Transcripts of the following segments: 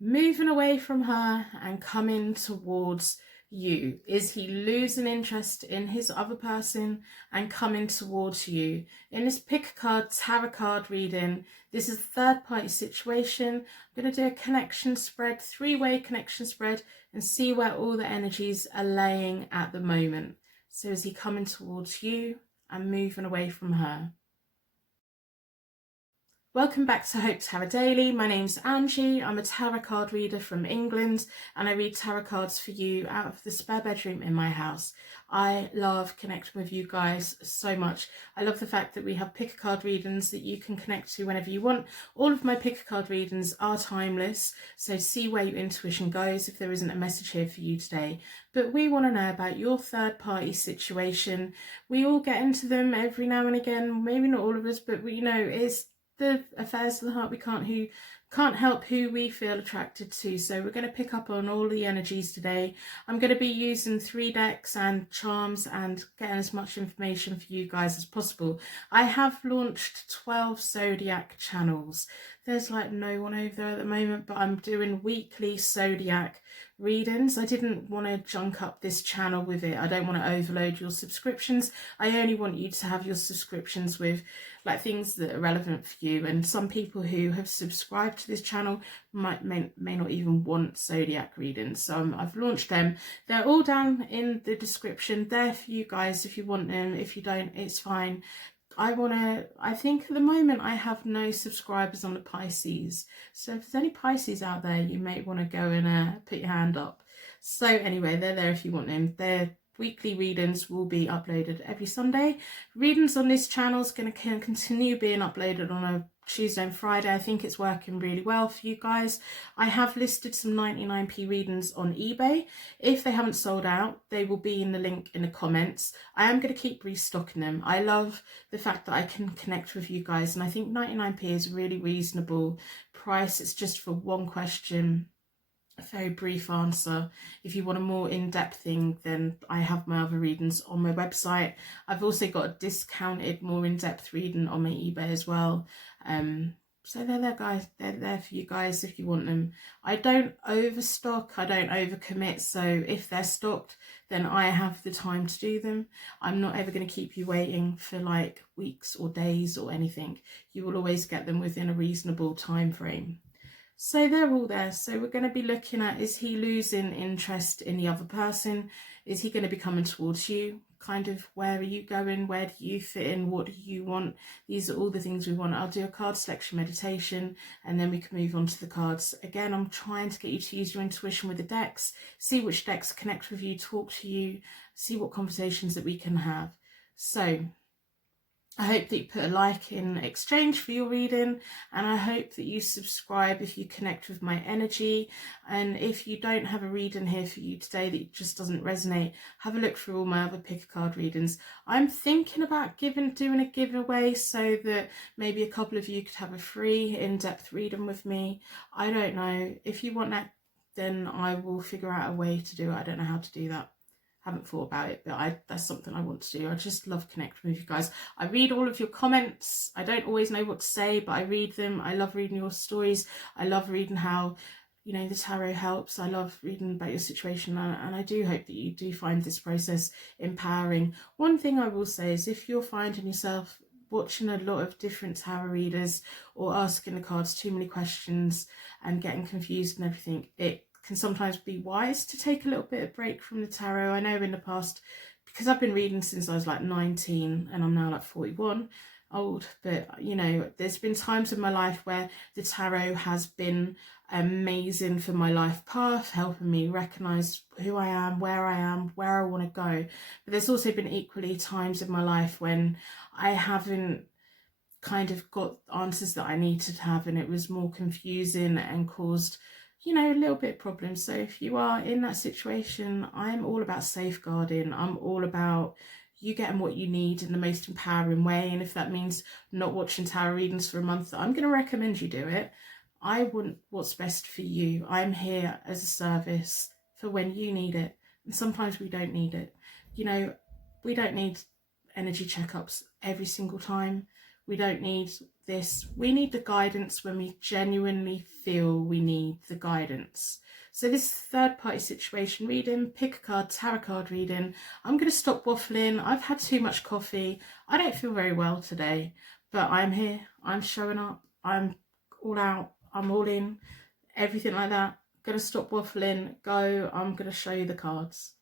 moving away from her and coming towards you? Is he losing interest in his other person and coming towards you? In this pick a card tarot card reading, this is a third party situation. I'm going to do a connection spread, three-way connection spread, and see where all the energies are laying at the moment. So is he coming towards you and moving away from her? Welcome back to Hope Tarot Daily. My name's Angie. I'm a tarot card reader from England, and I read tarot cards for you out of the spare bedroom in my house. I love connecting with you guys so much. I love the fact that we have pick a card readings that you can connect to whenever you want. All of my pick a card readings are timeless, so see where your intuition goes if there isn't a message here for you today. But we want to know about your third party situation. We all get into them every now and again, maybe not all of us, but it's the affairs of the heart. We can't help who we feel attracted to. So we're going to pick up on all the energies today. I'm going to be using 3 decks and charms and getting as much information for you guys as possible. I have launched 12 zodiac channels. There's like no one over there at the moment, but I'm doing weekly zodiac readings. I didn't want to junk up this channel with it. I don't want to overload your subscriptions. I only want you to have your subscriptions with like things that are relevant for you. And some people who have subscribed to this channel may not even want zodiac readings. So I've launched them. They're all down in the description. They're for you guys if you want them. If you don't, it's fine. I think at the moment I have no subscribers on the Pisces. So if there's any Pisces out there, you may want to go and put your hand up. So anyway, they're there if you want them. Their weekly readings will be uploaded every Sunday. Readings on this channel is going to continue being uploaded on a Tuesday and Friday. I think it's working really well for you guys. I have listed some 99p readings on eBay. If they haven't sold out, they will be in the link in the comments. I am going to keep restocking them. I love the fact that I can connect with you guys, and I think 99p is a really reasonable price. It's just for one question, a very brief answer. If you want a more in-depth thing, then I have my other readings on my website. I've also got a discounted, more in-depth reading on my eBay as well. So they're there, guys. They're there for you guys if you want them. I don't overstock, I don't overcommit. So if they're stocked, then I have the time to do them. I'm not ever going to keep you waiting for like weeks or days or anything. You will always get them within a reasonable time frame. So they're all there. So we're going to be looking at, is he losing interest in the other person? Is he going to be coming towards you? Kind of, where are you going? Where do you fit in? What do you want? These are all the things we want. I'll do a card selection meditation and then we can move on to the cards. Again, I'm trying to get you to use your intuition with the decks, see which decks connect with you, talk to you, see what conversations that we can have. So I hope that you put a like in exchange for your reading, and I hope that you subscribe if you connect with my energy. And if you don't have a reading here for you today that just doesn't resonate, have a look through all my other pick a card readings. I'm thinking about doing a giveaway so that maybe a couple of you could have a free in-depth reading with me. I don't know. If you want that, then I will figure out a way to do it. I don't know how to do that. Haven't thought about it, but that's something I want to do. I just love connecting with you guys. I read all of your comments. I don't always know what to say, but I read them. I love reading your stories. I love reading how, the tarot helps. I love reading about your situation, and I do hope that you do find this process empowering. One thing I will say is, if you're finding yourself watching a lot of different tarot readers or asking the cards too many questions and getting confused and everything, it can sometimes be wise to take a little bit of break from the tarot. I know in the past, because I've been reading since I was like 19 and I'm now like 41 old, but there's been times in my life where the tarot has been amazing for my life path, helping me recognize who I am, where I want to go. But there's also been equally times in my life when I haven't kind of got answers that I needed to have, and it was more confusing and caused a little bit of problems. So if you are in that situation, I'm all about safeguarding. I'm all about you getting what you need in the most empowering way. And if that means not watching tarot readings for a month, I'm going to recommend you do it. I want what's best for you. I'm here as a service for when you need it. And sometimes we don't need it. We don't need energy checkups every single time. We don't need this. We need the guidance when we genuinely feel we need the guidance. So this third party situation reading, pick a card, tarot card reading. I'm going to stop waffling. I've had too much coffee. I don't feel very well today, but I'm here. I'm showing up. I'm all out. I'm all in. Everything like that. Going to stop waffling. Go. I'm going to show you the cards.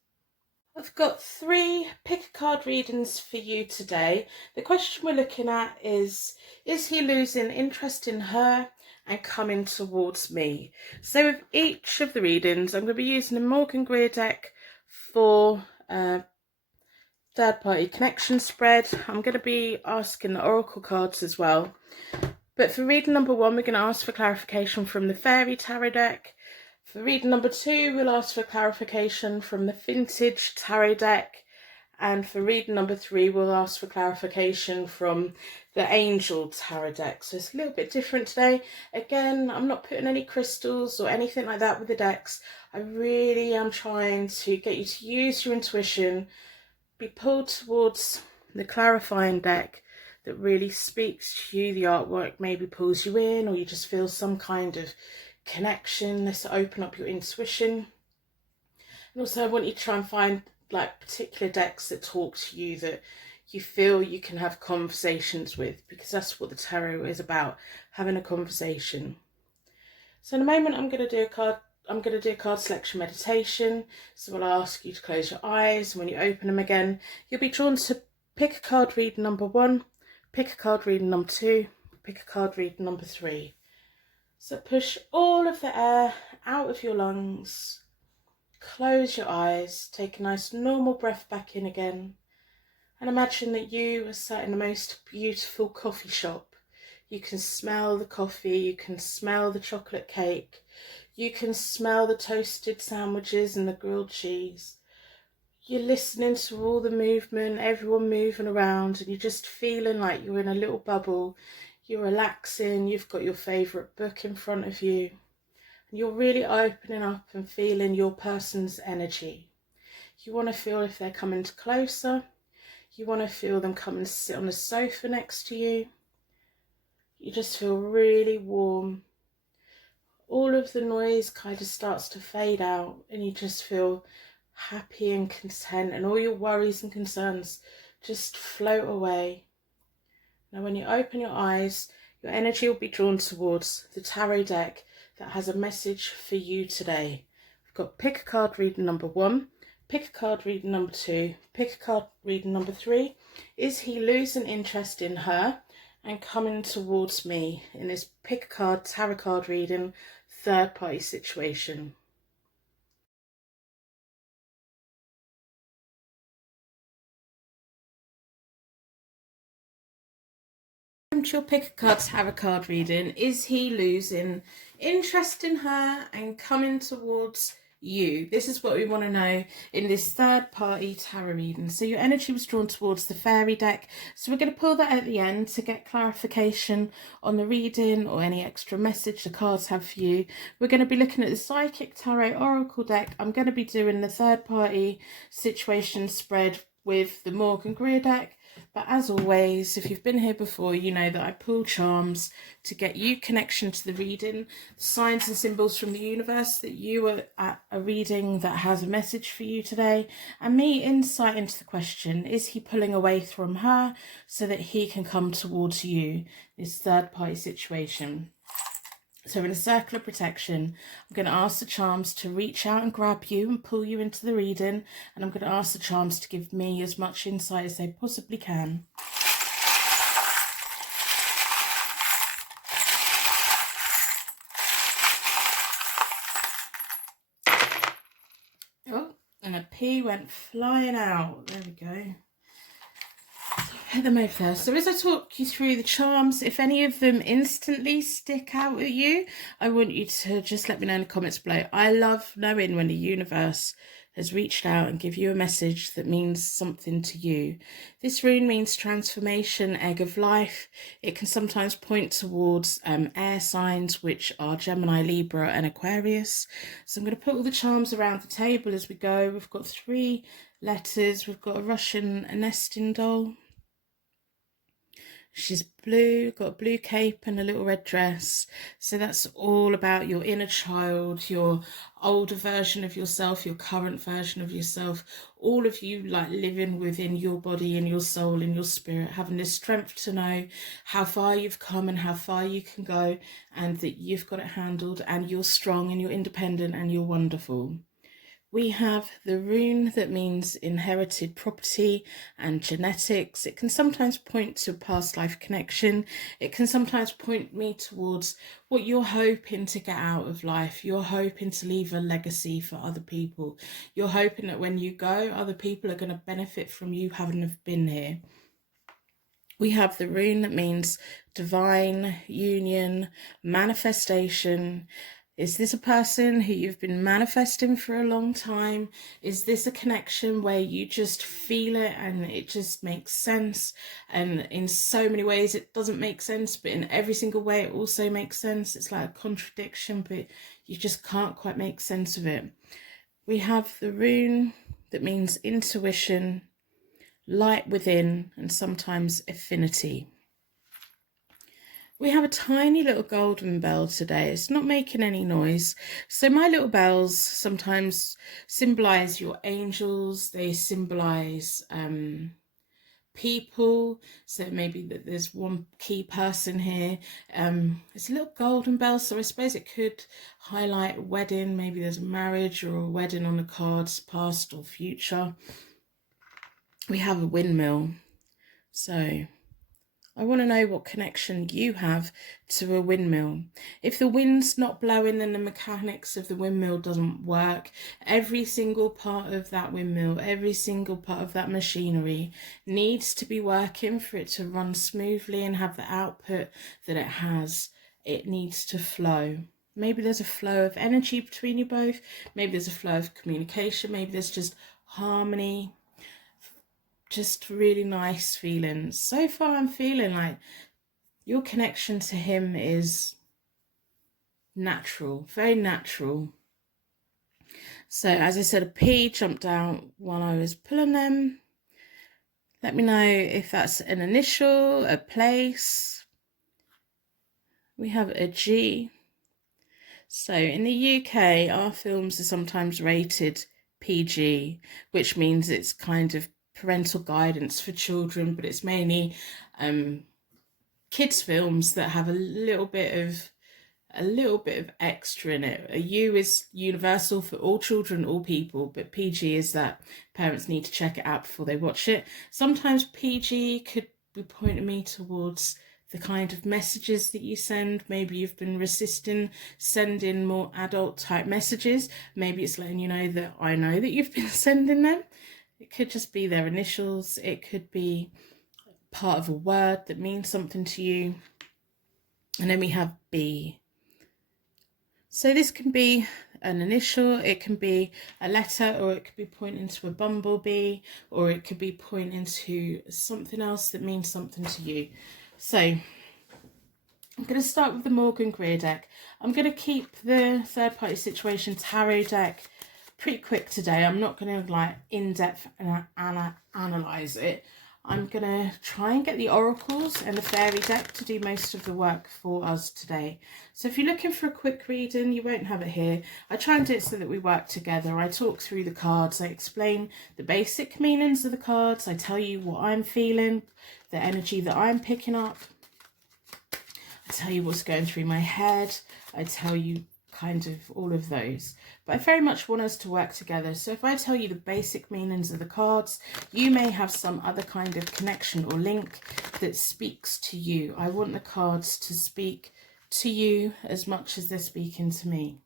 I've got 3 pick a card readings for you today. The question we're looking at is he losing interest in her and coming towards me? So with each of the readings, I'm going to be using the Morgan Greer deck for third party connection spread. I'm going to be asking the oracle cards as well. But for reading number 1, we're going to ask for clarification from the Fairy Tarot deck. For reading number 2, we'll ask for clarification from the Vintage Tarot deck. And for reading number 3, we'll ask for clarification from the Angel Tarot deck. So it's a little bit different today. Again, I'm not putting any crystals or anything like that with the decks. I really am trying to get you to use your intuition, be pulled towards the clarifying deck that really speaks to you. The artwork maybe pulls you in, or you just feel some kind of connection. Let's open up your intuition. And also I want you to try and find like particular decks that talk to you, that you feel you can have conversations with, because that's what the tarot is about, having a conversation. So in a moment I'm going to do a card selection meditation. So I'll ask you to close your eyes, and when you open them again, you'll be drawn to pick a card reading number 1, pick a card reading number 2, pick a card reading number 3. So push all of the air out of your lungs, close your eyes, take a nice normal breath back in again, and imagine that you are sat in the most beautiful coffee shop. You can smell the coffee, you can smell the chocolate cake, you can smell the toasted sandwiches and the grilled cheese. You're listening to all the movement, everyone moving around, and you're just feeling like you're in a little bubble. You're relaxing, you've got your favourite book in front of you, and you're really opening up and feeling your person's energy. You want to feel if they're coming closer, you want to feel them come and sit on the sofa next to you. You just feel really warm. All of the noise kind of starts to fade out, and you just feel happy and content, and all your worries and concerns just float away. Now when you open your eyes, your energy will be drawn towards the tarot deck that has a message for you today. We've got pick a card reading number 1, pick a card reading number 2, pick a card reading number 3. Is he losing interest in her and coming towards me in this pick a card tarot card reading third party situation? To your pick a card tarot card reading. Is he losing interest in her and coming towards you? This is what we want to know in this third party tarot reading. So your energy was drawn towards the fairy deck, so we're going to pull that at the end to get clarification on the reading or any extra message the cards have for you. We're going to be looking at the psychic tarot oracle deck. I'm going to be doing the third party situation spread with the Morgan Greer deck. But as always, if you've been here before, you know that I pull charms to get you connection to the reading, signs and symbols from the universe that you are at a reading that has a message for you today, and me insight into the question, is he pulling away from her so that he can come towards you, this third party situation? So in a circle of protection, I'm going to ask the charms to reach out and grab you and pull you into the reading. And I'm going to ask the charms to give me as much insight as they possibly can. Oh, and a P went flying out. There we go. Put them over there. So as I talk you through the charms, if any of them instantly stick out at you, I want you to just let me know in the comments below. I love knowing when the universe has reached out and give you a message that means something to you. This rune means transformation, egg of life. It can sometimes point towards air signs, which are Gemini, Libra and Aquarius. So I'm going to put all the charms around the table as we go. We've got 3 letters. We've got a Russian nesting doll, She's blue, got a blue cape and a little red dress. So that's all about your inner child, your older version of yourself, your current version of yourself, all of you like living within your body and your soul and your spirit, having the strength to know how far you've come and how far you can go, and that you've got it handled, and you're strong and you're independent and you're wonderful. We have the rune that means inherited property and genetics. It can sometimes point to a past life connection. It can sometimes point me towards what you're hoping to get out of life. You're hoping to leave a legacy for other people. You're hoping that when you go, other people are going to benefit from you having been here. We have the rune that means divine union, manifestation. Is this a person who you've been manifesting for a long time? Is this a connection where you just feel it and it just makes sense? And in so many ways it doesn't make sense, but in every single way it also makes sense. It's like a contradiction, but you just can't quite make sense of it. We have the rune that means intuition, light within, and sometimes affinity. We have a tiny little golden bell today. It's not making any noise. So my little bells sometimes symbolize your angels. They symbolize people. So maybe that there's one key person here. It's a little golden bell. So I suppose it could highlight a wedding. Maybe there's a marriage or a wedding on the cards, past or future. We have a windmill. So I want to know what connection you have to a windmill. If the wind's not blowing, then the mechanics of the windmill doesn't work. Every single part of that windmill, every single part of that machinery needs to be working for it to run smoothly and have the output that it has. It needs to flow. Maybe there's a flow of energy between you both. Maybe there's a flow of communication. Maybe there's just harmony. Just really nice feelings. So far I'm feeling like your connection to him is natural, very natural. So as I said, a P jumped out while I was pulling them. Let me know if that's an initial, a place. We have a G. So in the UK, our films are sometimes rated PG, which means it's kind of parental guidance for children, but it's mainly kids films that have a little bit of extra in it. A U is universal for all children, all people, but PG is that parents need to check it out before they watch it. Sometimes PG could be pointing me towards the kind of messages that you send. Maybe you've been resisting sending more adult type messages. Maybe it's letting you know that I know that you've been sending them. It could just be their initials. It could be part of a word that means something to you. And then we have B. So this can be an initial, it can be a letter, or it could be pointing to a bumblebee, or it could be pointing to something else that means something to you. So I'm going to start with the Morgan Greer deck. I'm going to keep the third party situation tarot deck pretty quick today. I'm not going to like in-depth analyze it. I'm going to try and get the oracles and the fairy deck to do most of the work for us today. So if you're looking for a quick reading, you won't have it here. I try and do it so that we work together. I talk through the cards. I explain the basic meanings of the cards. I tell you what I'm feeling, the energy that I'm picking up. I tell you what's going through my head. I tell you kind of all of those, but I very much want us to work together. So if I tell you the basic meanings of the cards, you may have some other kind of connection or link that speaks to you. I want the cards to speak to you as much as they're speaking to me.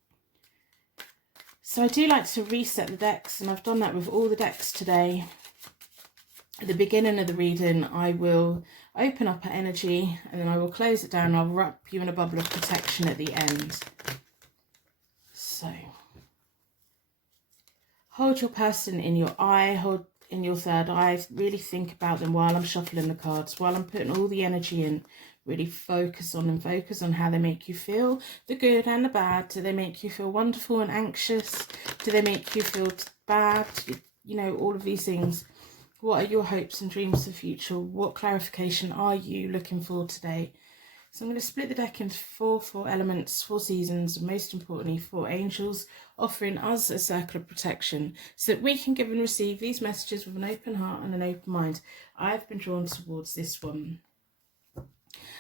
So I do like to reset the decks, and I've done that with all the decks today. At the beginning of the reading, I will open up our energy and then I will close it down. I'll wrap you in a bubble of protection at the end. So hold your person in your eye, hold in your third eye, really think about them while I'm shuffling the cards, while I'm putting all the energy in. Really focus on them, focus on how they make you feel, the good and the bad. Do they make you feel wonderful and anxious? Do they make you feel bad? You know, all of these things. What are your hopes and dreams for the future? What clarification are you looking for today? So I'm going to split the deck into four elements, 4 seasons, and most importantly 4 angels, offering us a circle of protection so that we can give and receive these messages with an open heart and an open mind. I've been drawn towards this one.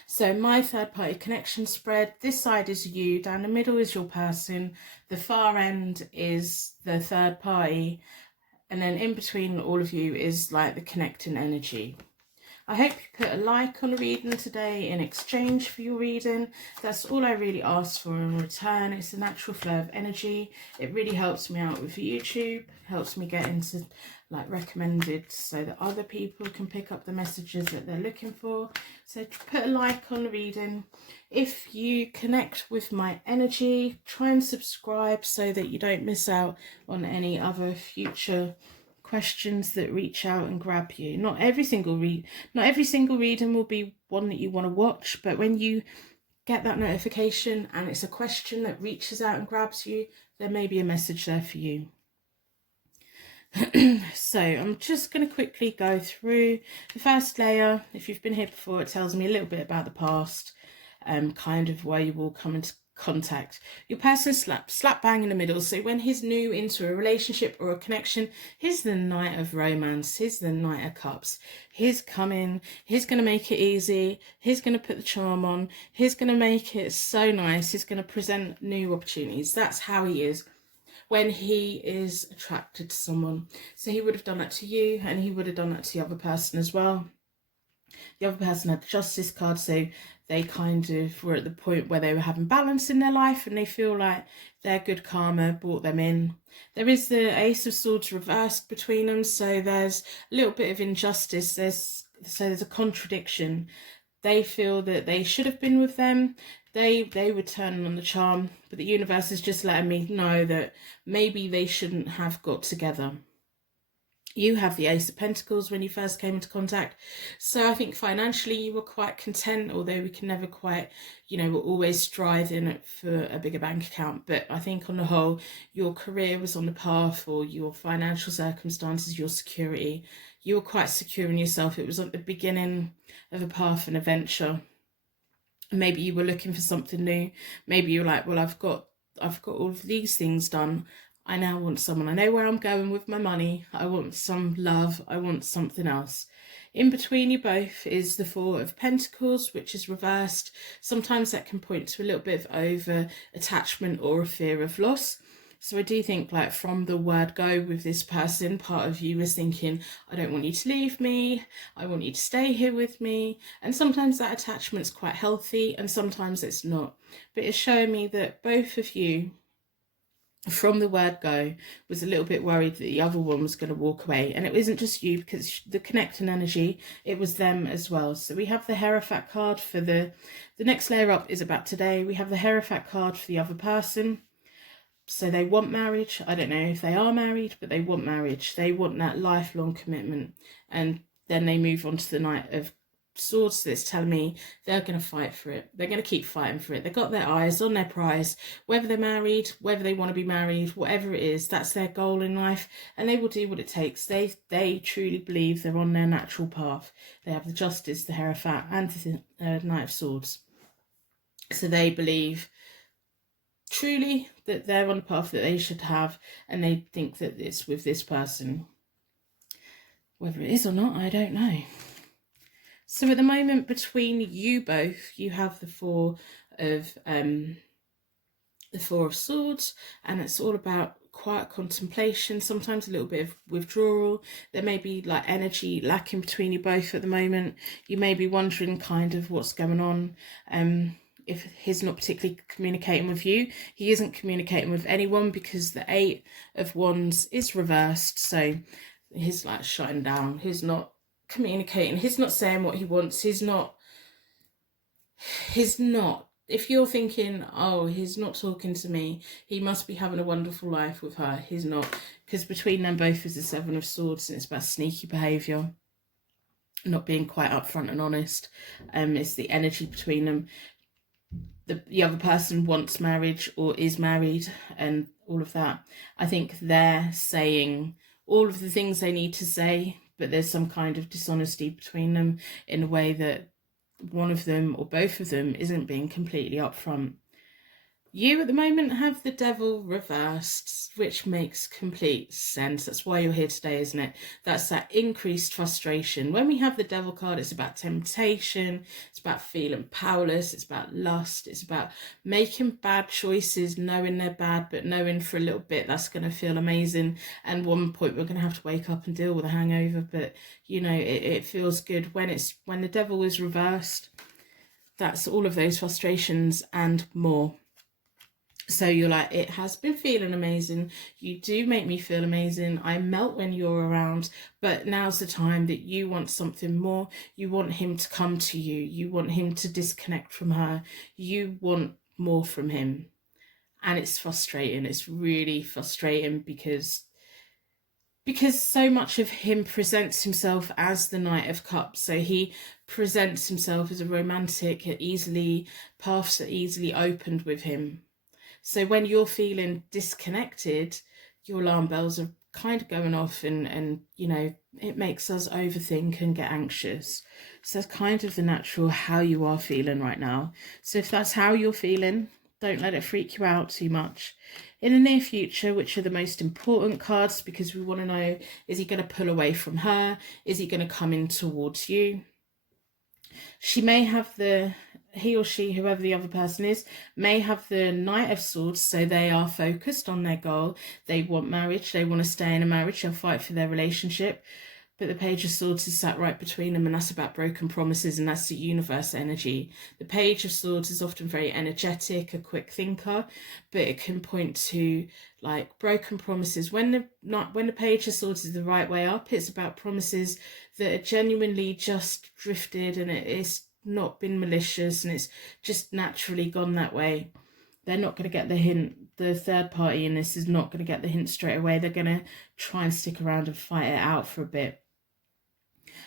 So my third party connection spread, this side is you, down the middle is your person, the far end is the third party, and then in between all of you is like the connecting energy. I hope you put a like on the reading today in exchange for your reading. That's all I really ask for in return. It's a natural flow of energy. It really helps me out with YouTube, helps me get into like recommended so that other people can pick up the messages that they're looking for. So put a like on the reading. If you connect with my energy, try and subscribe so that you don't miss out on any other future questions that reach out and grab you. Not every single reading will be one that you want to watch, but when you get that notification and it's a question that reaches out and grabs you, there may be a message there for you. So I'm just going to quickly go through the first layer. If you've been here before, it tells me a little bit about the past, kind of where you will come into contact. Your person slap bang in the middle. So when he's new into a relationship or a connection, here's the Knight of Romance, here's the Knight of Cups. He's coming, he's going to make it easy, he's going to put the charm on, he's going to make it so nice, he's going to present new opportunities. That's how he is when he is attracted to someone. So he would have done that to you, and he would have done that to the other person as well. The other person had the Justice card, so they kind of were at the point where they were having balance in their life and they feel like their good karma brought them in. There is the Ace of Swords reversed between them, so there's a little bit of injustice. There's a contradiction. They feel that they should have been with them. They were turning on the charm, but the universe is just letting me know that maybe they shouldn't have got together. You have the Ace of Pentacles when you first came into contact. So I think financially you were quite content, although we can never quite, we're always striving for a bigger bank account. But I think on the whole, your career was on the path, or your financial circumstances, your security, you were quite secure in yourself. It was at the beginning of a path and a venture. Maybe you were looking for something new. Maybe you're like, well, I've got all of these things done. I now want someone. I know where I'm going with my money. I want some love. I want something else. In between you both is the Four of Pentacles, which is reversed. Sometimes that can point to a little bit of over attachment or a fear of loss. So I do think, like, from the word go with this person, part of you is thinking, I don't want you to leave me. I want you to stay here with me. And sometimes that attachment's quite healthy and sometimes it's not. But it's showing me that both of you, from the word go, was a little bit worried that the other one was going to walk away. And it isn't just you, because the connecting energy, it was them as well. So we have the Hierophant card for the next layer up is about today. We have the Hierophant card for the other person. So they want marriage. I don't know if they are married, but they want marriage. They want that lifelong commitment. And then they move on to the Knight of Swords. So it's telling me they're going to fight for it. They're going to keep fighting for it. They've got their eyes on their prize, whether they're married, whether they want to be married, whatever it is, that's their goal in life. And they will do what it takes. They truly believe they're on their natural path. They have the Justice, the Hierophant, and the Knight of Swords. So they believe truly that they're on the path that they should have, and they think that it's with this person. Whether it is or not, I don't know. So at the moment, between you both, you have the Four of Swords, and it's all about quiet contemplation, sometimes a little bit of withdrawal. There may be like energy lacking between you both at the moment. You may be wondering kind of what's going on. If he's not particularly communicating with you, he isn't communicating with anyone, because the Eight of Wands is reversed. So he's like shutting down. He's not communicating. He's not saying what he wants. He's not. If you're thinking, oh, he's not talking to me, he must be having a wonderful life with her. He's not, because between them both is the Seven of Swords, and it's about sneaky behaviour, not being quite upfront and honest. It's the energy between them. The other person wants marriage or is married and all of that. I think they're saying all of the things they need to say, but there's some kind of dishonesty between them in a way that one of them or both of them isn't being completely upfront. You at the moment have the devil reversed, which makes complete sense. That's why you're here today, isn't it? That's that increased frustration. When we have the devil card, it's about temptation, it's about feeling powerless, it's about lust, it's about making bad choices, knowing they're bad, but knowing for a little bit that's going to feel amazing. And one point we're going to have to wake up and deal with a hangover, but you know, it feels good when the devil is reversed. That's all of those frustrations and more. So you're like, it has been feeling amazing. You do make me feel amazing. I melt when you're around, but now's the time that you want something more. You want him to come to you. You want him to disconnect from her. You want more from him. And it's frustrating. It's really frustrating because so much of him presents himself as the Knight of Cups. So he presents himself as a romantic, paths are easily opened with him. So when you're feeling disconnected, your alarm bells are kind of going off and you know, it makes us overthink and get anxious. So that's kind of the natural how you are feeling right now. So if that's how you're feeling, don't let it freak you out too much. In the near future, which are the most important cards, because we want to know, is he going to pull away from her? Is he going to come in towards you? She may have he or she, whoever the other person is, may have the Knight of Swords, so they are focused on their goal. They want marriage, they want to stay in a marriage, they'll fight for their relationship. But the Page of Swords is sat right between them, and that's about broken promises, and that's the universe energy. The Page of Swords is often very energetic, a quick thinker, but it can point to like broken promises. When the Page of Swords is the right way up, it's about promises that are genuinely just drifted, and it's not been malicious, and it's just naturally gone that way. They're not going to get the hint. The third party in this is not going to get the hint straight away. They're going to try and stick around and fight it out for a bit.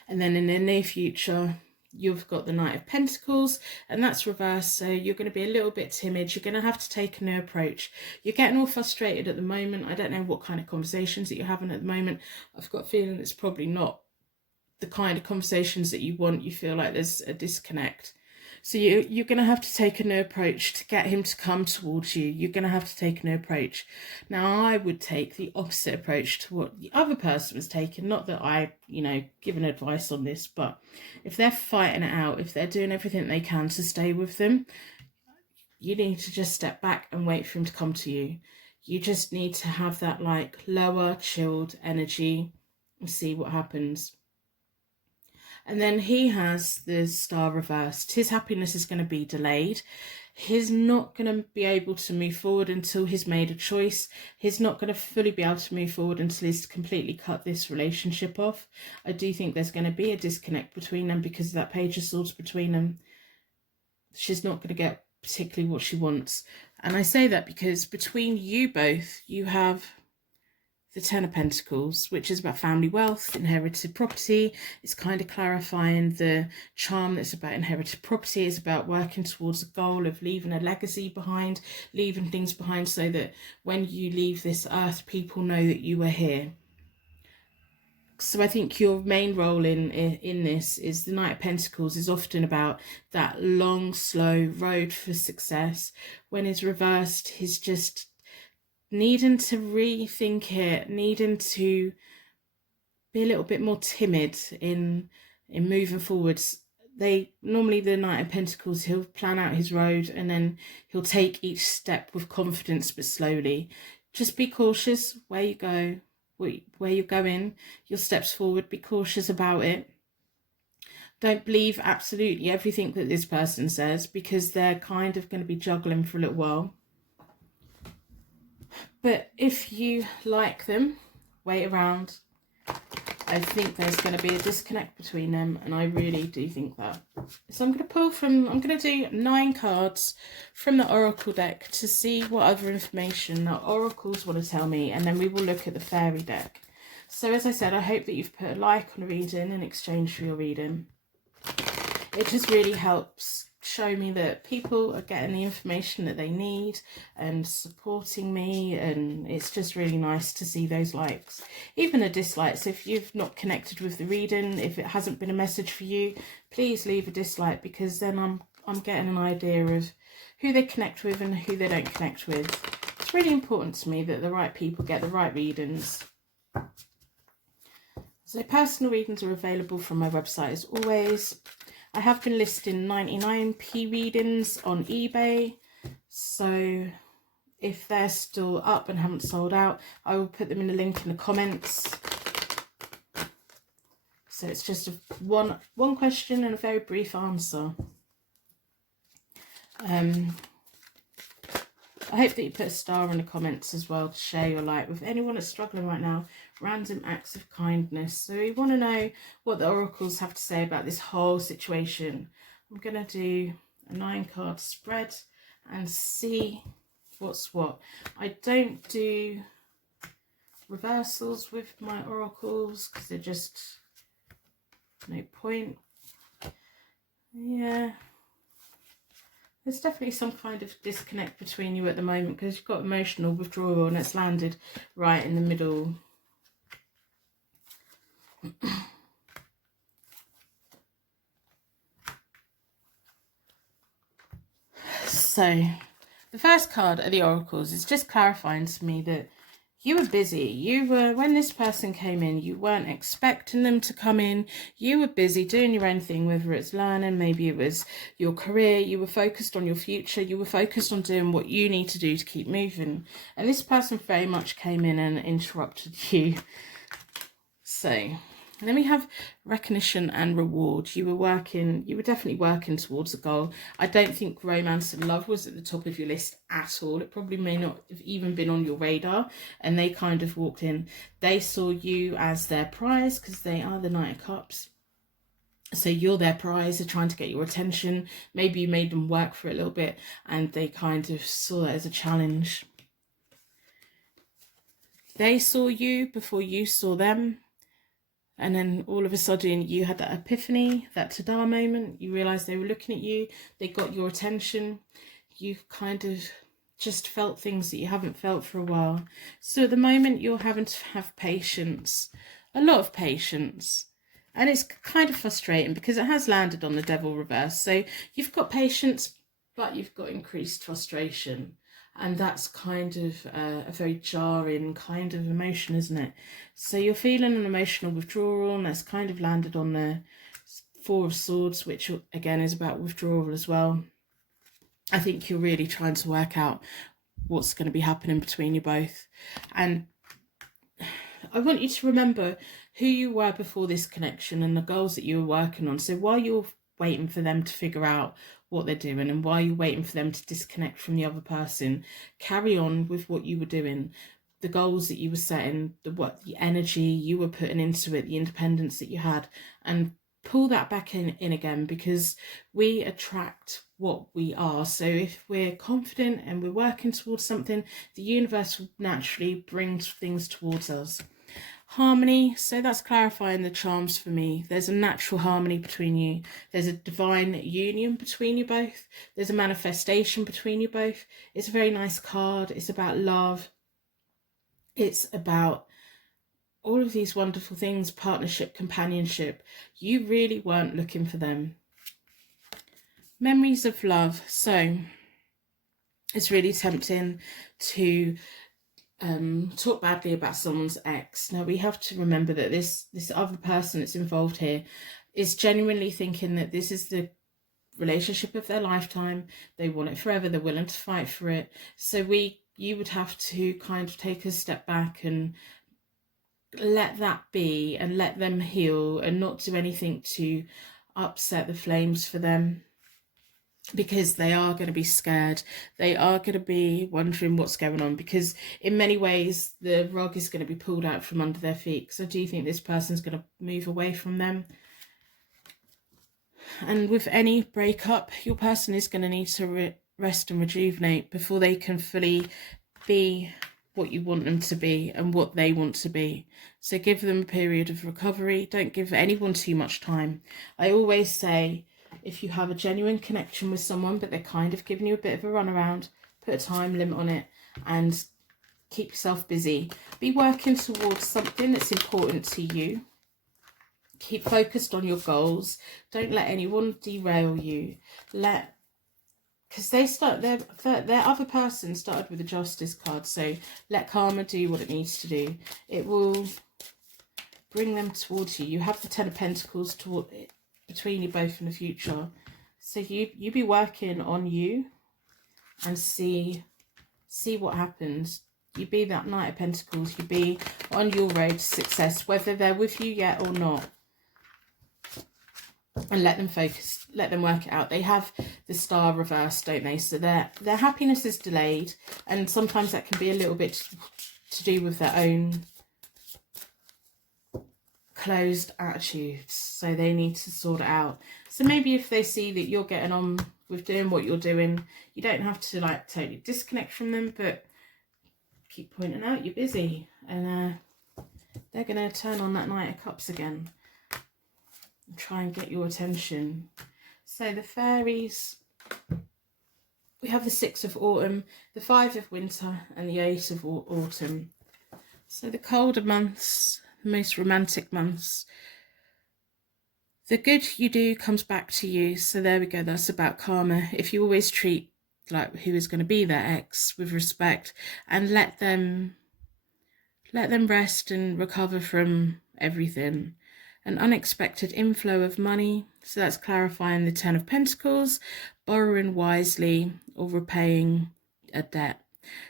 And then in the near future, you've got the Knight of Pentacles, and that's reversed. So you're going to be a little bit timid. You're going to have to take a new approach. You're getting all frustrated at the moment. I don't know what kind of conversations that you're having at the moment. I've got a feeling it's probably not the kind of conversations that you want. You feel like there's a disconnect. So you're going to have to take a new approach to get him to come towards you. You're going to have to take a new approach. Now, I would take the opposite approach to what the other person was taking. Not that I, giving advice on this, but if they're fighting it out, if they're doing everything they can to stay with them, you need to just step back and wait for him to come to you. You just need to have that like lower, chilled energy and see what happens. And then he has the Star reversed. His happiness is going to be delayed. He's not going to be able to move forward until he's made a choice. He's not going to fully be able to move forward until he's completely cut this relationship off. I do think there's going to be a disconnect between them because of that Page of Swords between them. She's not going to get particularly what she wants. And I say that because between you both, you have the Ten of Pentacles, which is about family wealth, inherited property. It's kind of clarifying the charm that's about inherited property. It's about working towards a goal of leaving a legacy behind, leaving things behind so that when you leave this earth, people know that you are here. So I think your main role in this is the Knight of Pentacles is often about that long, slow road for success. When it's reversed, he's just needing to rethink it, needing to be a little bit more timid in moving forwards. Normally the Knight of Pentacles, he'll plan out his road and then he'll take each step with confidence but slowly. Just be cautious where you go, where you're going, your steps forward. Be cautious about it. Don't believe absolutely everything that this person says because they're kind of going to be juggling for a little while. But if you like them, wait around. I think there's going to be a disconnect between them, and I really do think that. So I'm going to do 9 cards from the Oracle deck to see what other information the Oracles want to tell me, and then we will look at the Fairy deck. So as I said, I hope that you've put a like on a reading in exchange for your reading. It just really helps show me that people are getting the information that they need and supporting me, and it's just really nice to see those likes, even a dislike. So if you've not connected with the reading, if it hasn't been a message for you, please leave a dislike, because then I'm getting an idea of who they connect with and who they don't connect with. It's really important to me that the right people get the right readings. So personal readings are available from my website as always. I have been listing 99p readings on eBay, so if they're still up and haven't sold out, I will put them in the link in the comments. So it's just one question and a very brief answer. I hope that you put a star in the comments as well to share your light with anyone that's struggling right now. Random acts of kindness. So we want to know what the oracles have to say about this whole situation. I'm going to do a 9-card spread and see what's what. I don't do reversals with my oracles because they're just no point. Yeah. There's definitely some kind of disconnect between you at the moment, because you've got emotional withdrawal and it's landed right in the middle. So, the first card of the oracles is just clarifying to me that you were busy. You were, when this person came in, you weren't expecting them to come in. You were busy doing your own thing, whether it's learning, maybe it was your career. You were focused on your future. You were focused on doing what you need to do to keep moving. And this person very much came in and interrupted you. So, and then we have recognition and reward. You were definitely working towards a goal. I don't think romance and love was at the top of your list at all. It probably may not have even been on your radar, and they kind of walked in. They saw you as their prize because they are the Knight of Cups. So you're their prize. They're trying to get your attention. Maybe you made them work for it a little bit and they kind of saw that as a challenge. They saw you before you saw them. And then all of a sudden you had that epiphany, that ta-da moment. You realised they were looking at you. They got your attention. You kind of just felt things that you haven't felt for a while. So at the moment you're having to have patience, a lot of patience. And it's kind of frustrating because it has landed on the Devil reverse. So you've got patience, but you've got increased frustration. And that's kind of a very jarring kind of emotion, isn't it? So you're feeling an emotional withdrawal, and that's kind of landed on the Four of Swords, which again is about withdrawal as well. I think you're really trying to work out what's going to be happening between you both. And I want you to remember who you were before this connection and the goals that you were working on. So while you're waiting for them to figure out what they're doing, and while you're waiting for them to disconnect from the other person, carry on with what you were doing, the goals that you were setting, the energy you were putting into it, the independence that you had, and pull that back in again, because we attract what we are. So if we're confident and we're working towards something, the universe will naturally bring things towards us. Harmony, so that's clarifying the charms for me. There's a natural harmony between you. There's a divine union between you both. There's a manifestation between you both. It's a very nice card. It's about love. It's about all of these wonderful things, partnership, companionship. You really weren't looking for them. Memories of love. So it's really tempting to talk badly about someone's ex. Now we have to remember that this other person that's involved here is genuinely thinking that this is the relationship of their lifetime. They want it forever. They're willing to fight for it. So you would have to kind of take a step back and let that be and let them heal, and not do anything to upset the flames for them, because they are going to be scared. They are going to be wondering what's going on, because in many ways the rug is going to be pulled out from under their feet. So do you think this person's going to move away from them? And with any breakup, your person is going to need to rest and rejuvenate before they can fully be what you want them to be and what they want to be. So give them a period of recovery. Don't give anyone too much time. I always say, If you have a genuine connection with someone, but they're kind of giving you a bit of a runaround, put a time limit on it and keep yourself busy. Be working towards something that's important to you. Keep focused on your goals. Don't let anyone derail you. Because their other person started with the Justice card, so let karma do what it needs to do. It will bring them towards you. You have the Ten of Pentacles between you both in the future. So you be working on you and see what happens. You be that Knight of Pentacles. You be on your road to success, whether they're with you yet or not. And let them focus, let them work it out. They have the Star reversed, don't they? So their happiness is delayed, and sometimes that can be a little bit to do with their own closed attitudes. So they need to sort it out. So maybe if they see that you're getting on with doing what you're doing, you don't have to like totally disconnect from them, but keep pointing out you're busy, and they're going to turn on that Knight of Cups again. Try and get your attention. So the fairies, we have the 6 of autumn, the 5 of winter, and the 8 of autumn. So the colder months, the most romantic months. The good you do comes back to you. So there we go. That's about karma. If you always treat like who is going to be their ex with respect, and let them rest and recover from everything. An unexpected inflow of money. So that's clarifying the 10 of Pentacles, borrowing wisely or repaying a debt.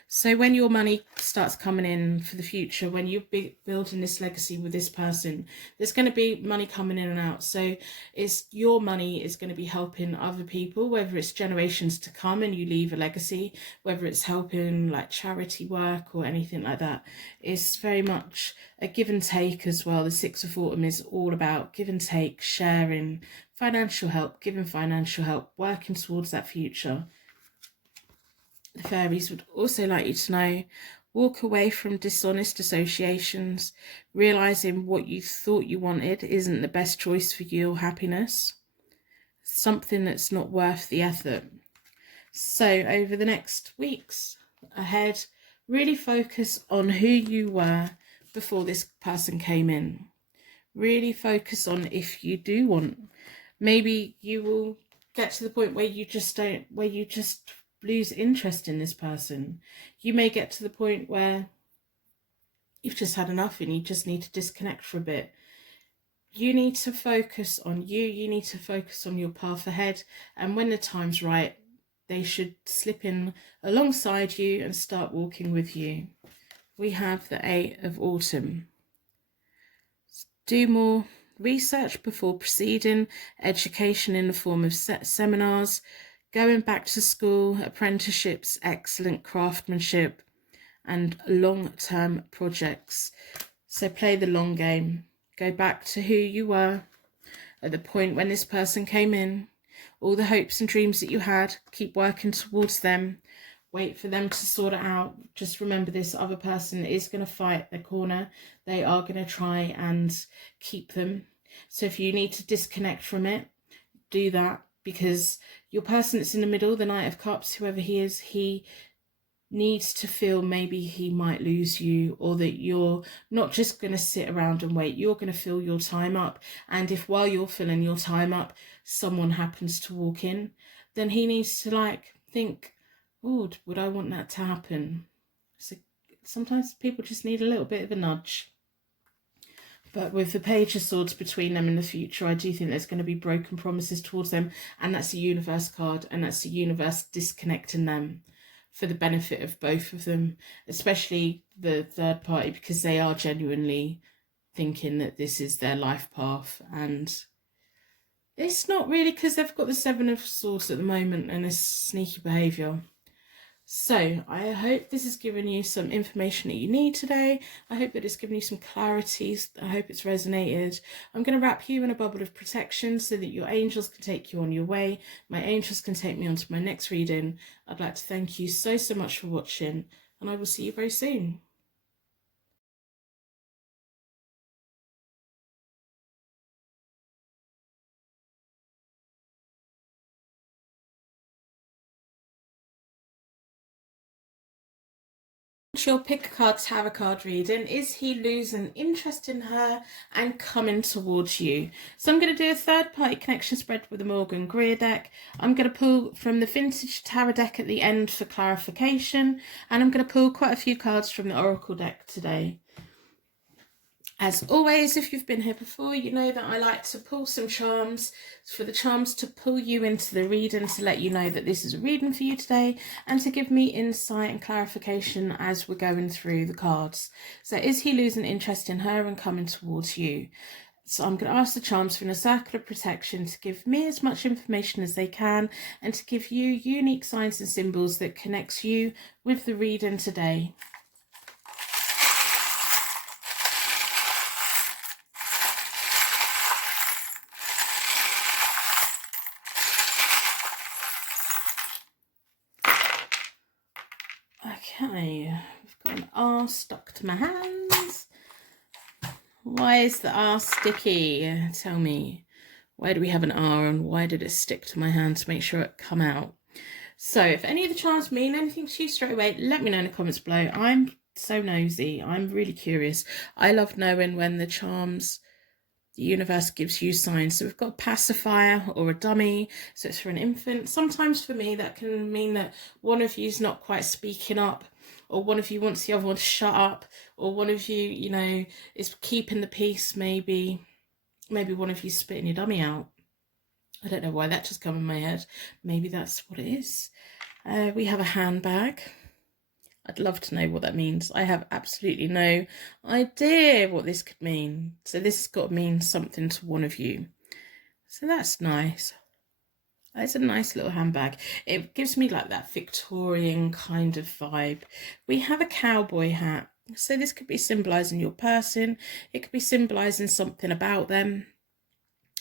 So when your money starts coming in for the future, when you're building this legacy with this person, there's going to be money coming in and out. So it's your money is going to be helping other people, whether it's generations to come and you leave a legacy, whether it's helping like charity work or anything like that. It's very much a give and take as well. The 6 of autumn is all about give and take, sharing, financial help, giving financial help, working towards that future. The fairies would also like you to know, walk away from dishonest associations, realising what you thought you wanted isn't the best choice for your happiness, something that's not worth the effort. So over the next weeks ahead, really focus on who you were before this person came in. Really focus on if you do want. Maybe you will get to the point where you just lose interest in this person. You may get to the point where you've just had enough and you just need to disconnect for a bit. You need to focus on you. You need to focus on your path ahead. And when the time's right, they should slip in alongside you and start walking with you. We have the 8 of autumn. Do more research before proceeding. Education in the form of seminars, going back to school, apprenticeships, excellent craftsmanship, and long-term projects. So play the long game. Go back to who you were at the point when this person came in. All the hopes and dreams that you had, keep working towards them. Wait for them to sort it out. Just remember, this other person is going to fight their corner. They are going to try and keep them. So if you need to disconnect from it, do that. Because your person that's in the middle, the Knight of Cups, whoever he is, he needs to feel maybe he might lose you, or that you're not just going to sit around and wait. You're going to fill your time up. And if while you're filling your time up, someone happens to walk in, then he needs to like think, oh, would I want that to happen? So sometimes people just need a little bit of a nudge. But with the Page of Swords between them in the future, I do think there's going to be broken promises towards them. And that's the Universe card. And that's the Universe disconnecting them for the benefit of both of them. Especially the third party, because they are genuinely thinking that this is their life path. And it's not really, because they've got the 7 of Swords at the moment and this sneaky behaviour. So I hope this has given you some information that you need today. I hope that it's given you some clarity. I hope it's resonated. I'm going to wrap you in a bubble of protection so that your angels can take you on your way. My angels can take me on to my next reading. I'd like to thank you so much for watching, and I will see you very soon. Your pick a card tarot card reading. Is he losing interest in her and coming towards you? So I'm going to do a third party connection spread with the Morgan Greer deck. I'm going to pull from the vintage tarot deck at the end for clarification, and I'm going to pull quite a few cards from the oracle deck today. As always, if you've been here before, you know that I like to pull some charms, for the charms to pull you into the reading, to let you know that this is a reading for you today, and to give me insight and clarification as we're going through the cards. So is he losing interest in her and coming towards you? So I'm going to ask the charms for a circle of protection to give me as much information as they can, and to give you unique signs and symbols that connects you with the reading today. Okay, we've got an R stuck to my hands. Why is the R sticky? Tell me, why do we have an R and why did it stick to my hand to make sure it come out? So if any of the charms mean anything to you straight away, let me know in the comments below. I'm so nosy. I'm really curious. I love knowing when the charms, the universe gives you signs. So we've got a pacifier or a dummy, so it's for an infant. Sometimes for me that can mean that one of you is not quite speaking up, or one of you wants the other one to shut up, or one of you, you know, is keeping the peace. Maybe one of you spitting your dummy out. I don't know why that just come in my head. Maybe that's what it is. We have a handbag. I'd love to know what that means. I have absolutely no idea what this could mean. So this has got to mean something to one of you. So that's nice. It's a nice little handbag. It gives me like that Victorian kind of vibe. We have a cowboy hat. So this could be symbolising your person. It could be symbolising something about them.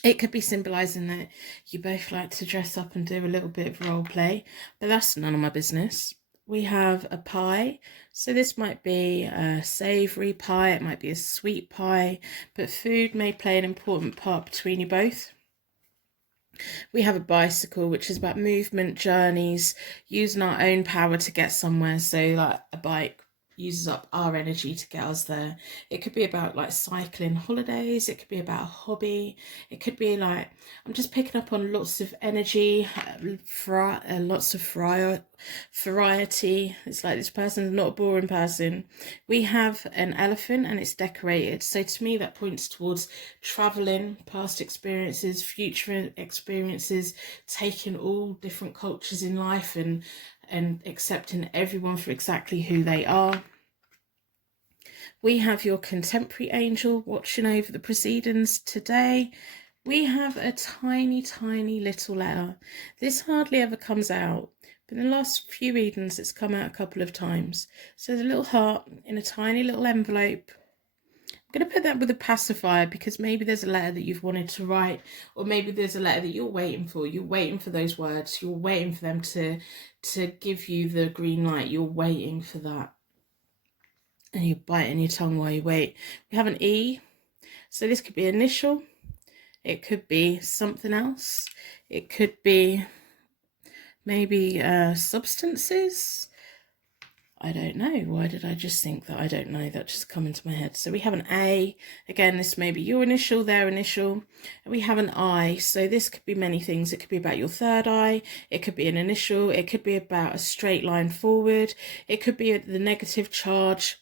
It could be symbolising that you both like to dress up and do a little bit of role play. But that's none of my business. We have a pie, so this might be a savoury pie, it might be a sweet pie, but food may play an important part between you both. We have a bicycle, which is about movement, journeys, using our own power to get somewhere. So like a bike uses up our energy to get us there. It could be about like cycling holidays, it could be about a hobby, it could be like, I'm just picking up on lots of energy, lots of variety. It's like this person's not a boring person. We have an elephant and it's decorated, so to me that points towards traveling, past experiences, future experiences, taking all different cultures in life and accepting everyone for exactly who they are. We have your contemporary angel watching over the proceedings today. We have a tiny, tiny little letter. This hardly ever comes out, but in the last few readings it's come out a couple of times. So the little heart in a tiny little envelope. I'm going to put that with a pacifier because maybe there's a letter that you've wanted to write, or maybe there's a letter that you're waiting for. You're waiting for those words. You're waiting for them to give you the green light. You're waiting for that. And you're biting your tongue while you wait. We have an E. So this could be initial. It could be something else. It could be maybe substances. I don't know. Why did I just think that? I don't know. That just come into my head. So we have an A. Again, this may be your initial, their initial. And we have an I. So this could be many things. It could be about your third eye. It could be an initial. It could be about a straight line forward. It could be the negative charge.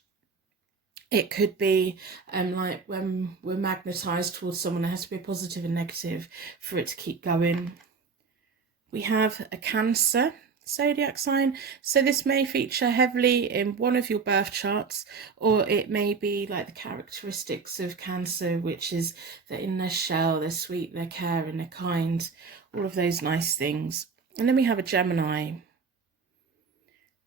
It could be like when we're magnetised towards someone, there has to be a positive and negative for it to keep going. We have a Cancer zodiac sign, so this may feature heavily in one of your birth charts, or it may be like the characteristics of Cancer, which is they're in their shell, they're sweet, they're caring, they're kind, all of those nice things. And then we have a Gemini.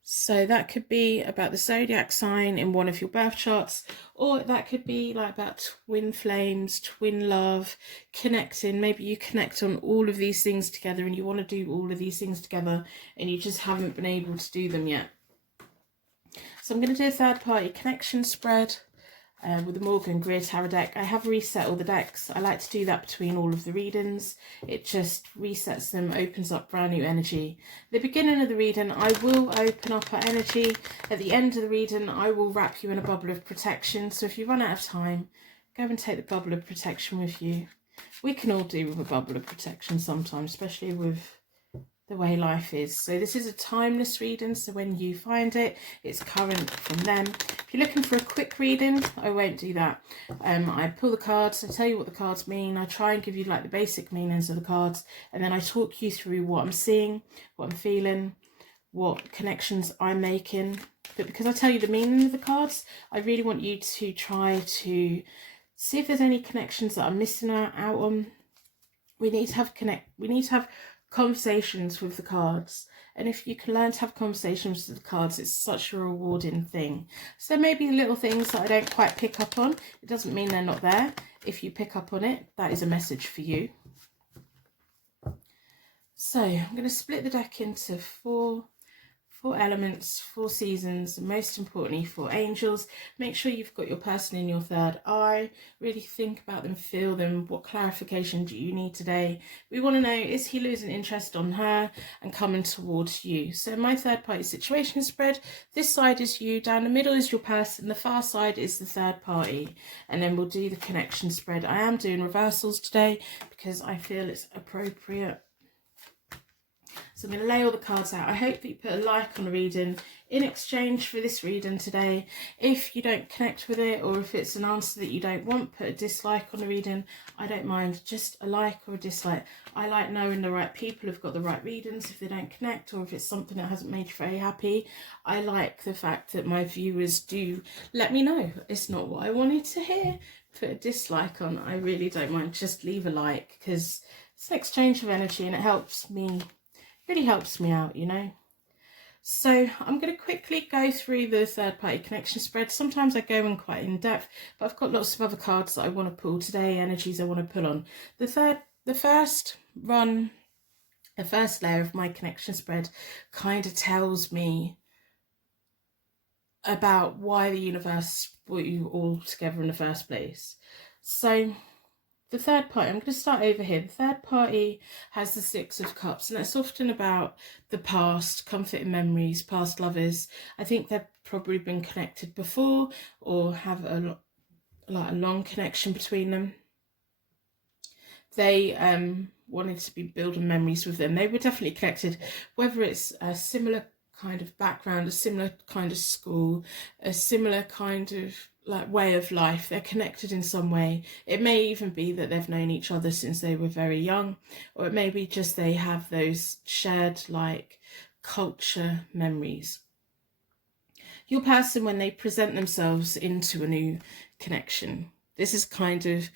So that could be about the zodiac sign in one of your birth charts, or that could be like about twin flames, twin love, connecting. Maybe you connect on all of these things together and you want to do all of these things together and you just haven't been able to do them yet. So I'm going to do a third party connection spread. with the Morgan Greer Tarot deck. I have reset all the decks. I like to do that between all of the readings. It just resets them, opens up brand new energy. At the beginning of the reading, I will open up our energy. At the end of the reading, I will wrap you in a bubble of protection. So if you run out of time, go and take the bubble of protection with you. We can all do with a bubble of protection sometimes, especially with the way life is. So this is a timeless reading, so when you find it, it's current from then. If you're looking for a quick reading, I won't do that. I pull the cards, I tell you what the cards mean, I try and give you like the basic meanings of the cards, and then I talk you through what I'm seeing, what I'm feeling, what connections I'm making. But because I tell you the meaning of the cards, I really want you to try to see if there's any connections that I'm missing out on. We need to have conversations with the cards, and if you can learn to have conversations with the cards, it's such a rewarding thing. So maybe little things that I don't quite pick up on, it doesn't mean they're not there. If you pick up on it, that is a message for you. So I'm going to split the deck into four elements, 4 seasons, and most importantly 4 angels. Make sure you've got your person in your third eye. Really think about them, feel them. What clarification do you need today? We want to know, is he losing interest on her and coming towards you? So my third party situation spread, this side is you, down the middle is your person, the far side is the third party, and then we'll do the connection spread. I am doing reversals today because I feel it's appropriate. So I'm going to lay all the cards out. I hope that you put a like on the reading in exchange for this reading today. If you don't connect with it, or if it's an answer that you don't want, put a dislike on the reading. I don't mind, just a like or a dislike. I like knowing the right people have got the right readings if they don't connect, or if it's something that hasn't made you very happy. I like the fact that my viewers do let me know it's not what I wanted to hear. Put a dislike on. I really don't mind. Just leave a like, because it's an exchange of energy and it helps me. Really helps me out, you know. So I'm going to quickly go through the third party connection spread. Sometimes I go in quite in depth, but I've got lots of other cards that I want to pull today, energies I want to pull on. The first layer of my connection spread kind of tells me about why the universe brought you all together in the first place. So the third party, I'm going to start over here. The third party has the 6 of Cups, and that's often about the past, comforting memories, past lovers. I think they've probably been connected before, or have a long connection between them. They wanted to be building memories with them. They were definitely connected, whether it's a similar kind of background, a similar kind of school, a similar kind of like way of life. They're connected in some way. It may even be that they've known each other since they were very young, or it may be just they have those shared like culture memories. Your person, when they present themselves into a new connection, this is kind of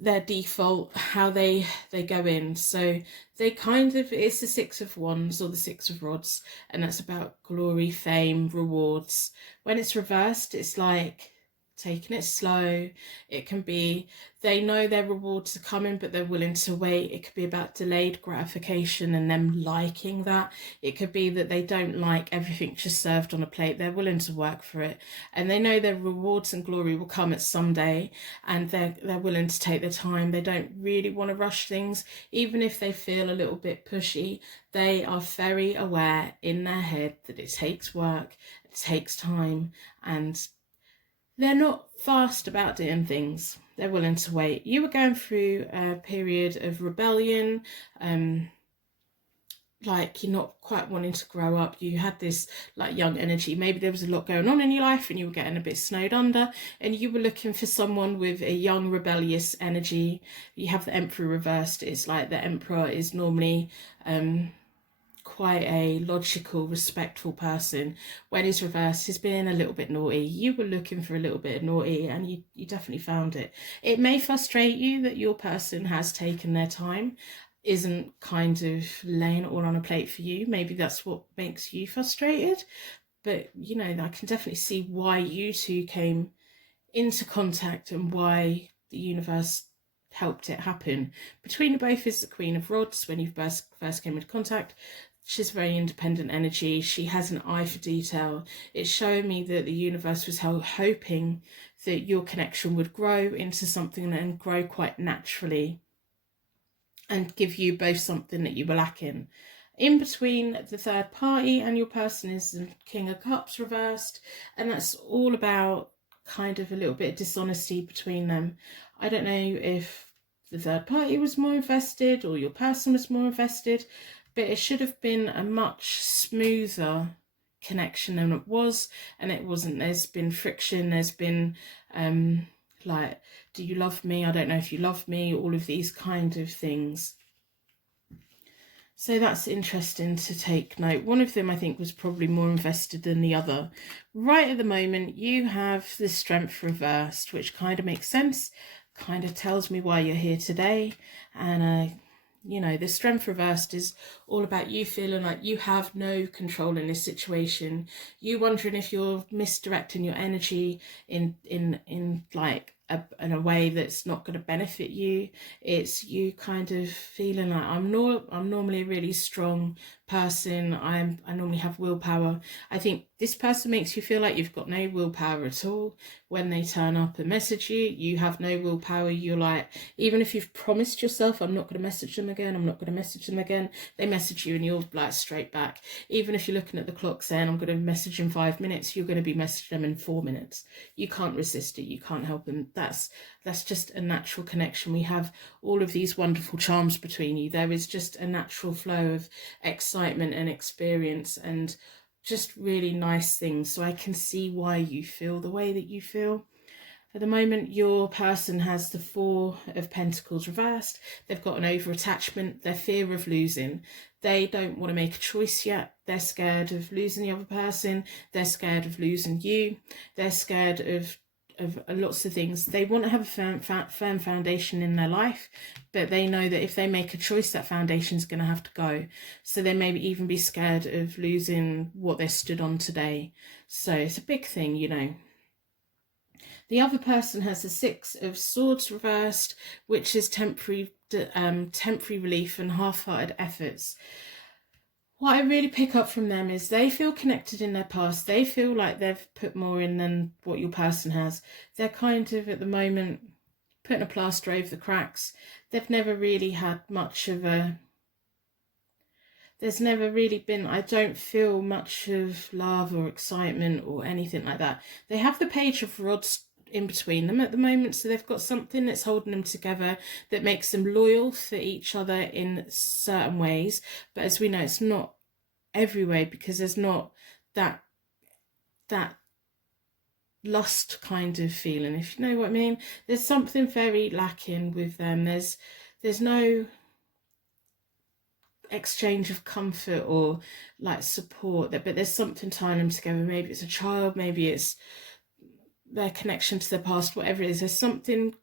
their default, how they go in. So they kind of, it's the 6 of Wands or the 6 of Rods, and that's about glory, fame, rewards. When it's reversed, it's like taking it slow. It can be they know their rewards are coming, but they're willing to wait. It could be about delayed gratification and them liking that. It could be that they don't like everything just served on a plate. They're willing to work for it, and they know their rewards and glory will come at some day, and they're willing to take their time. They don't really want to rush things, even if they feel a little bit pushy. They are very aware in their head that it takes work, it takes time, and they're not fast about doing things. They're willing to wait. You were going through a period of rebellion, like you're not quite wanting to grow up. You had this like young energy. Maybe there was a lot going on in your life and you were getting a bit snowed under, and you were looking for someone with a young rebellious energy. You have the Emperor reversed. It's like the Emperor is normally quite a logical, respectful person. When he's reversed, he's being a little bit naughty. You were looking for a little bit of naughty, and you definitely found it. It may frustrate you that your person has taken their time, isn't kind of laying it all on a plate for you. Maybe that's what makes you frustrated, but you know, I can definitely see why you two came into contact and why the universe helped it happen. Between you both is the Queen of Rods when you first came into contact. She's very independent energy. She has an eye for detail. It's showing me that the universe was hoping that your connection would grow into something and grow quite naturally and give you both something that you were lacking. In between the third party and your person is the King of Cups reversed, and that's all about kind of a little bit of dishonesty between them. I don't know if the third party was more invested or your person was more invested, but it should have been a much smoother connection than it was, and it wasn't. There's been friction, there's been like, do you love me? I don't know if you love me, all of these kind of things. So that's interesting to take note. One of them I think was probably more invested than the other. Right at the moment, you have the Strength reversed, which kind of makes sense, kind of tells me why you're here today. And you know, the Strength reversed is all about you feeling like you have no control in this situation. You wondering if you're misdirecting your energy in like in a way that's not going to benefit you. It's you kind of feeling like I'm normally a really strong person. I normally have willpower. I think this person makes you feel like you've got no willpower at all. When they turn up and message you, you have no willpower. You're like, even if you've promised yourself, I'm not going to message them again, I'm not going to message them again, they message you and you're like straight back. Even if you're looking at the clock saying I'm going to message in 5 minutes, you're going to be messaging them in 4 minutes. You can't resist it, you can't help them. That's just a natural connection. We have all of these wonderful charms between you. There is just a natural flow of excitement and experience and just really nice things. So I can see why you feel the way that you feel. At the moment, your person has the Four of Pentacles reversed. They've got an over-attachment, their fear of losing. They don't want to make a choice yet. They're scared of losing the other person. They're scared of losing you. They're scared of lots of things. They want to have a firm foundation in their life, but they know that if they make a choice, that foundation is going to have to go. So they maybe even be scared of losing what they stood on today. So it's a big thing, you know. The other person has the Six of Swords reversed, which is temporary relief and half-hearted efforts. What I really pick up from them is they feel connected in their past. They feel like they've put more in than what your person has. They're kind of, at the moment, putting a plaster over the cracks. They've never really had much of a... There's never really been... I don't feel much of love or excitement or anything like that. They have the Page of Rods in between them at the moment, so they've got something that's holding them together that makes them loyal for each other in certain ways, but as we know, it's not every way, because there's not that lust kind of feeling, if you know what I mean. There's something very lacking with them. There's no exchange of comfort or like support, but there's something tying them together. Maybe it's a child, maybe it's their connection to their past, whatever it is. There's something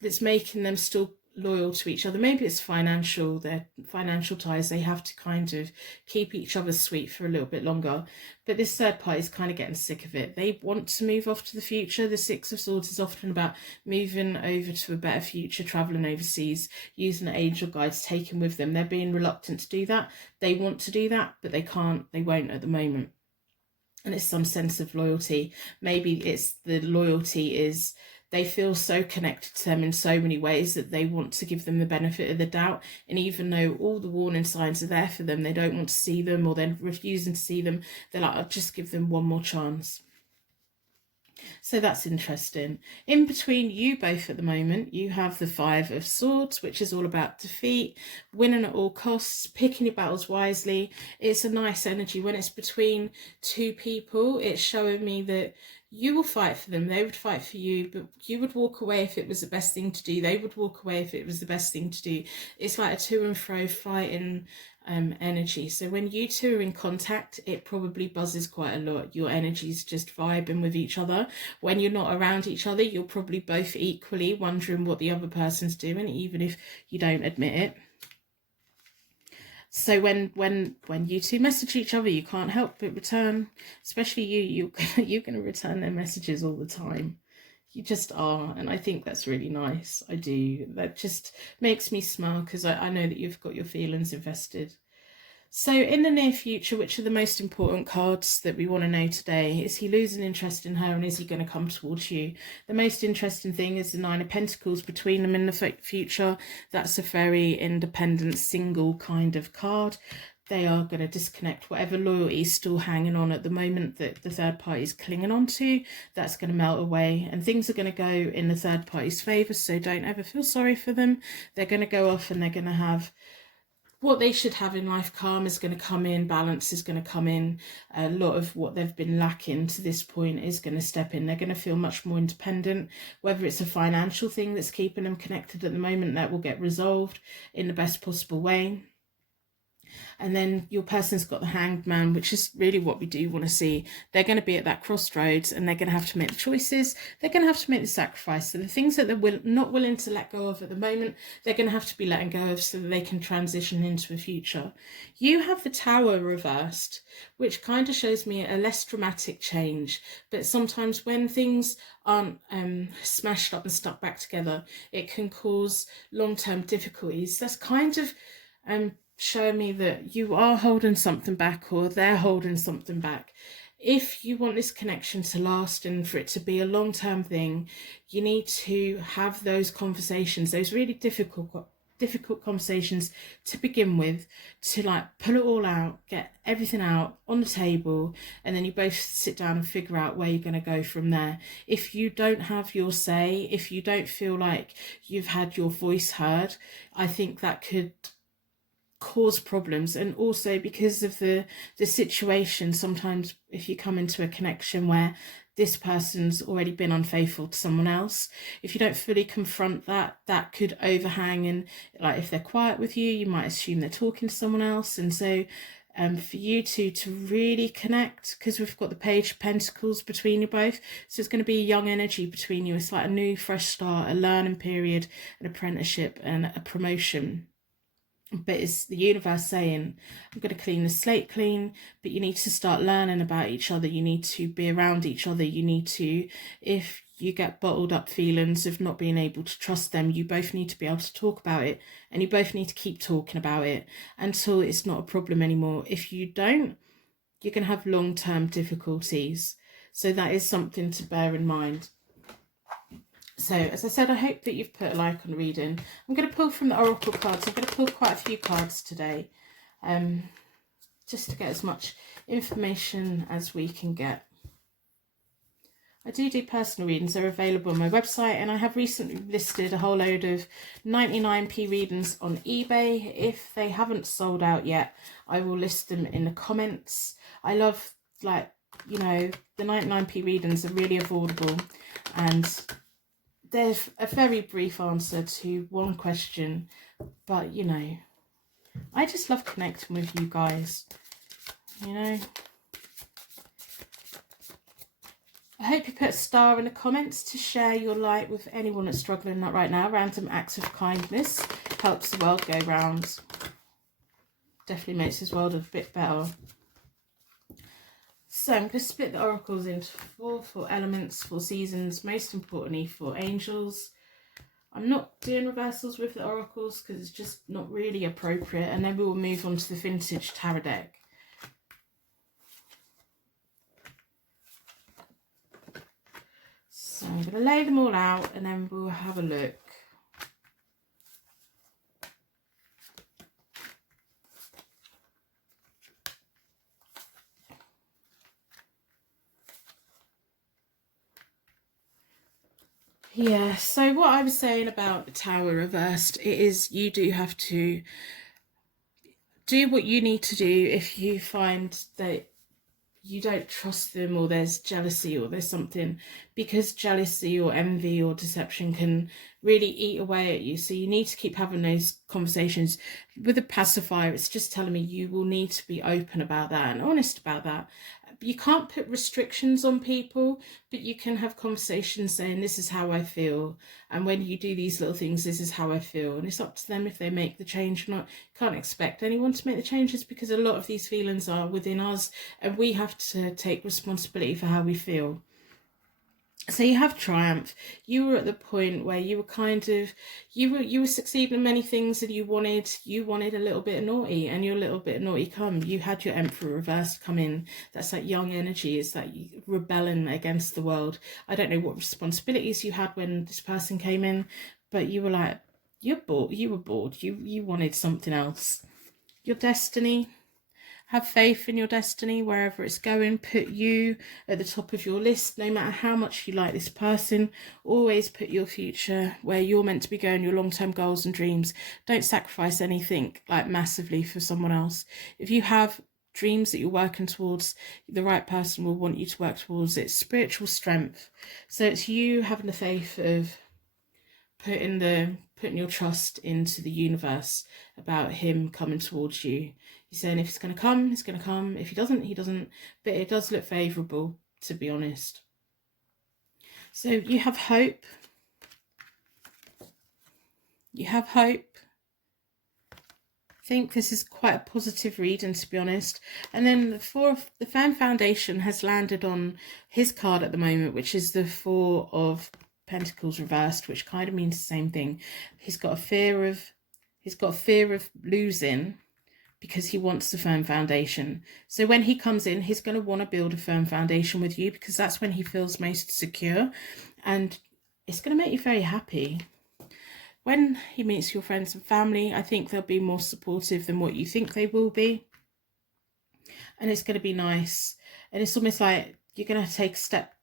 that's making them still loyal to each other. Maybe it's financial, their financial ties. They have to kind of keep each other sweet for a little bit longer. But this third party is kind of getting sick of it. They want to move off to the future. The Six of Swords is often about moving over to a better future, travelling overseas, using the angel guides, taking with them. They're being reluctant to do that. They want to do that, but they can't, they won't at the moment. And it's some sense of loyalty. Maybe it's the loyalty is they feel so connected to them in so many ways that they want to give them the benefit of the doubt. And even though all the warning signs are there for them, they don't want to see them, or they're refusing to see them. They're like, I'll just give them one more chance. So that's interesting. In between you both at the moment, you have the Five of Swords, which is all about defeat, winning at all costs, picking your battles wisely. It's a nice energy. When it's between two people, it's showing me that you will fight for them, they would fight for you, but you would walk away if it was the best thing to do. They would walk away if it was the best thing to do. It's like a to and fro fighting energy. So when you two are in contact, it probably buzzes quite a lot. Your energy's just vibing with each other. When you're not around each other, you're probably both equally wondering what the other person's doing, even if you don't admit it. So when you two message each other, you can't help but return. Especially you're going to return their messages all the time. You just are, and I think that's really nice. I do. That just makes me smile, because I know that you've got your feelings invested. So in the near future, which are the most important cards that we want to know today? Is he losing interest in her, and is he going to come towards you? The most interesting thing is the Nine of Pentacles between them in the future. That's a very independent, single kind of card. They are going to disconnect whatever loyalty is still hanging on at the moment that the third party is clinging on to. That's going to melt away, and things are going to go in the third party's favour, so don't ever feel sorry for them. They're going to go off and they're going to have what they should have in life. Calm is going to come in, balance is going to come in. A lot of what they've been lacking to this point is going to step in. They're going to feel much more independent. Whether it's a financial thing that's keeping them connected at the moment, that will get resolved in the best possible way. And then your person's got the Hanged Man, which is really what we do want to see. They're going to be at that crossroads, and they're going to have to make the choices. They're going to have to make the sacrifice. So the things that they're not willing to let go of at the moment, they're going to have to be letting go of so that they can transition into a future. You have the Tower reversed, which kind of shows me a less dramatic change. But sometimes when things aren't smashed up and stuck back together, it can cause long-term difficulties. That's kind of show me that you are holding something back, or they're holding something back. If you want this connection to last and for it to be a long-term thing, you need to have those conversations, those really difficult conversations to begin with, to like pull it all out, get everything out on the table, and then you both sit down and figure out where you're going to go from there. If you don't have your say, if you don't feel like you've had your voice heard, I think that could cause problems. And also because of the situation, sometimes if you come into a connection where this person's already been unfaithful to someone else, if you don't fully confront that, that could overhang, and like if they're quiet with you, you might assume they're talking to someone else. And so for you to really connect, because we've got the Page of Pentacles between you both, so it's going to be a young energy between you. It's like a new fresh start, a learning period, an apprenticeship and a promotion. But it's the universe saying, I'm going to clean the slate clean, but you need to start learning about each other. You need to be around each other. You need to, if you get bottled up feelings of not being able to trust them, you both need to be able to talk about it, and you both need to keep talking about it until it's not a problem anymore. If you don't, you're going to have long-term difficulties. So that is something to bear in mind. So, as I said, I hope that you've put a like on the reading. I'm going to pull from the Oracle cards. I'm going to pull quite a few cards today, just to get as much information as we can get. I do personal readings. They're available on my website, and I have recently listed a whole load of 99p readings on eBay. If they haven't sold out yet, I will list them in the comments. I love, like, you know, the 99p readings are really affordable, and there's a very brief answer to one question, but you know, I just love connecting with you guys, you know. I hope you put a star in the comments to share your light with anyone that's struggling right now. Random acts of kindness helps the world go round. Definitely makes this world a bit better. So I'm going to split the oracles into four elements, 4 seasons, most importantly 4 angels. I'm not doing reversals with the oracles because it's just not really appropriate, and then we will move on to the vintage tarot deck. So I'm going to lay them all out and then we'll have a look. Yeah, so what I was saying about the Tower reversed, it is you do have to do what you need to do if you find that you don't trust them, or there's jealousy, or there's something, because jealousy or envy or deception can really eat away at you. So you need to keep having those conversations. With a pacifier, it's just telling me you will need to be open about that and honest about that. You can't put restrictions on people, but you can have conversations saying, this is how I feel, and when you do these little things, this is how I feel. And it's up to them if they make the change or not. You can't expect anyone to make the changes, because a lot of these feelings are within us, and we have to take responsibility for how we feel. So you have triumph. You were at the point where you were kind of, you were succeeding in many things, and you wanted a little bit of naughty, and your little bit of naughty come. You had your Emperor reversed come in. That's that young energy, is that rebelling against the world. I don't know what responsibilities you had when this person came in, but you were like, you're bored. You were bored. You wanted something else. Your destiny. Have faith in your destiny, wherever it's going. Put you at the top of your list, no matter how much you like this person. Always put your future where you're meant to be going, your long-term goals and dreams. Don't sacrifice anything like massively for someone else. If you have dreams that you're working towards, the right person will want you to work towards it. Spiritual strength. So it's you having the faith of putting your trust into the universe about him coming towards you. He's saying if it's going to come, it's going to come. If he doesn't, he doesn't. But it does look favourable, to be honest. So you have hope. You have hope. I think this is quite a positive reading, to be honest. And then the Fan Foundation has landed on his card at the moment, which is the Four of Pentacles reversed, which kind of means the same thing. He's got a fear of losing, because he wants the firm foundation. So when he comes in, he's going to want to build a firm foundation with you, because that's when he feels most secure, and it's going to make you very happy. When he meets your friends and family, I think they'll be more supportive than what you think they will be, and it's going to be nice. And it's almost like you're going to take a step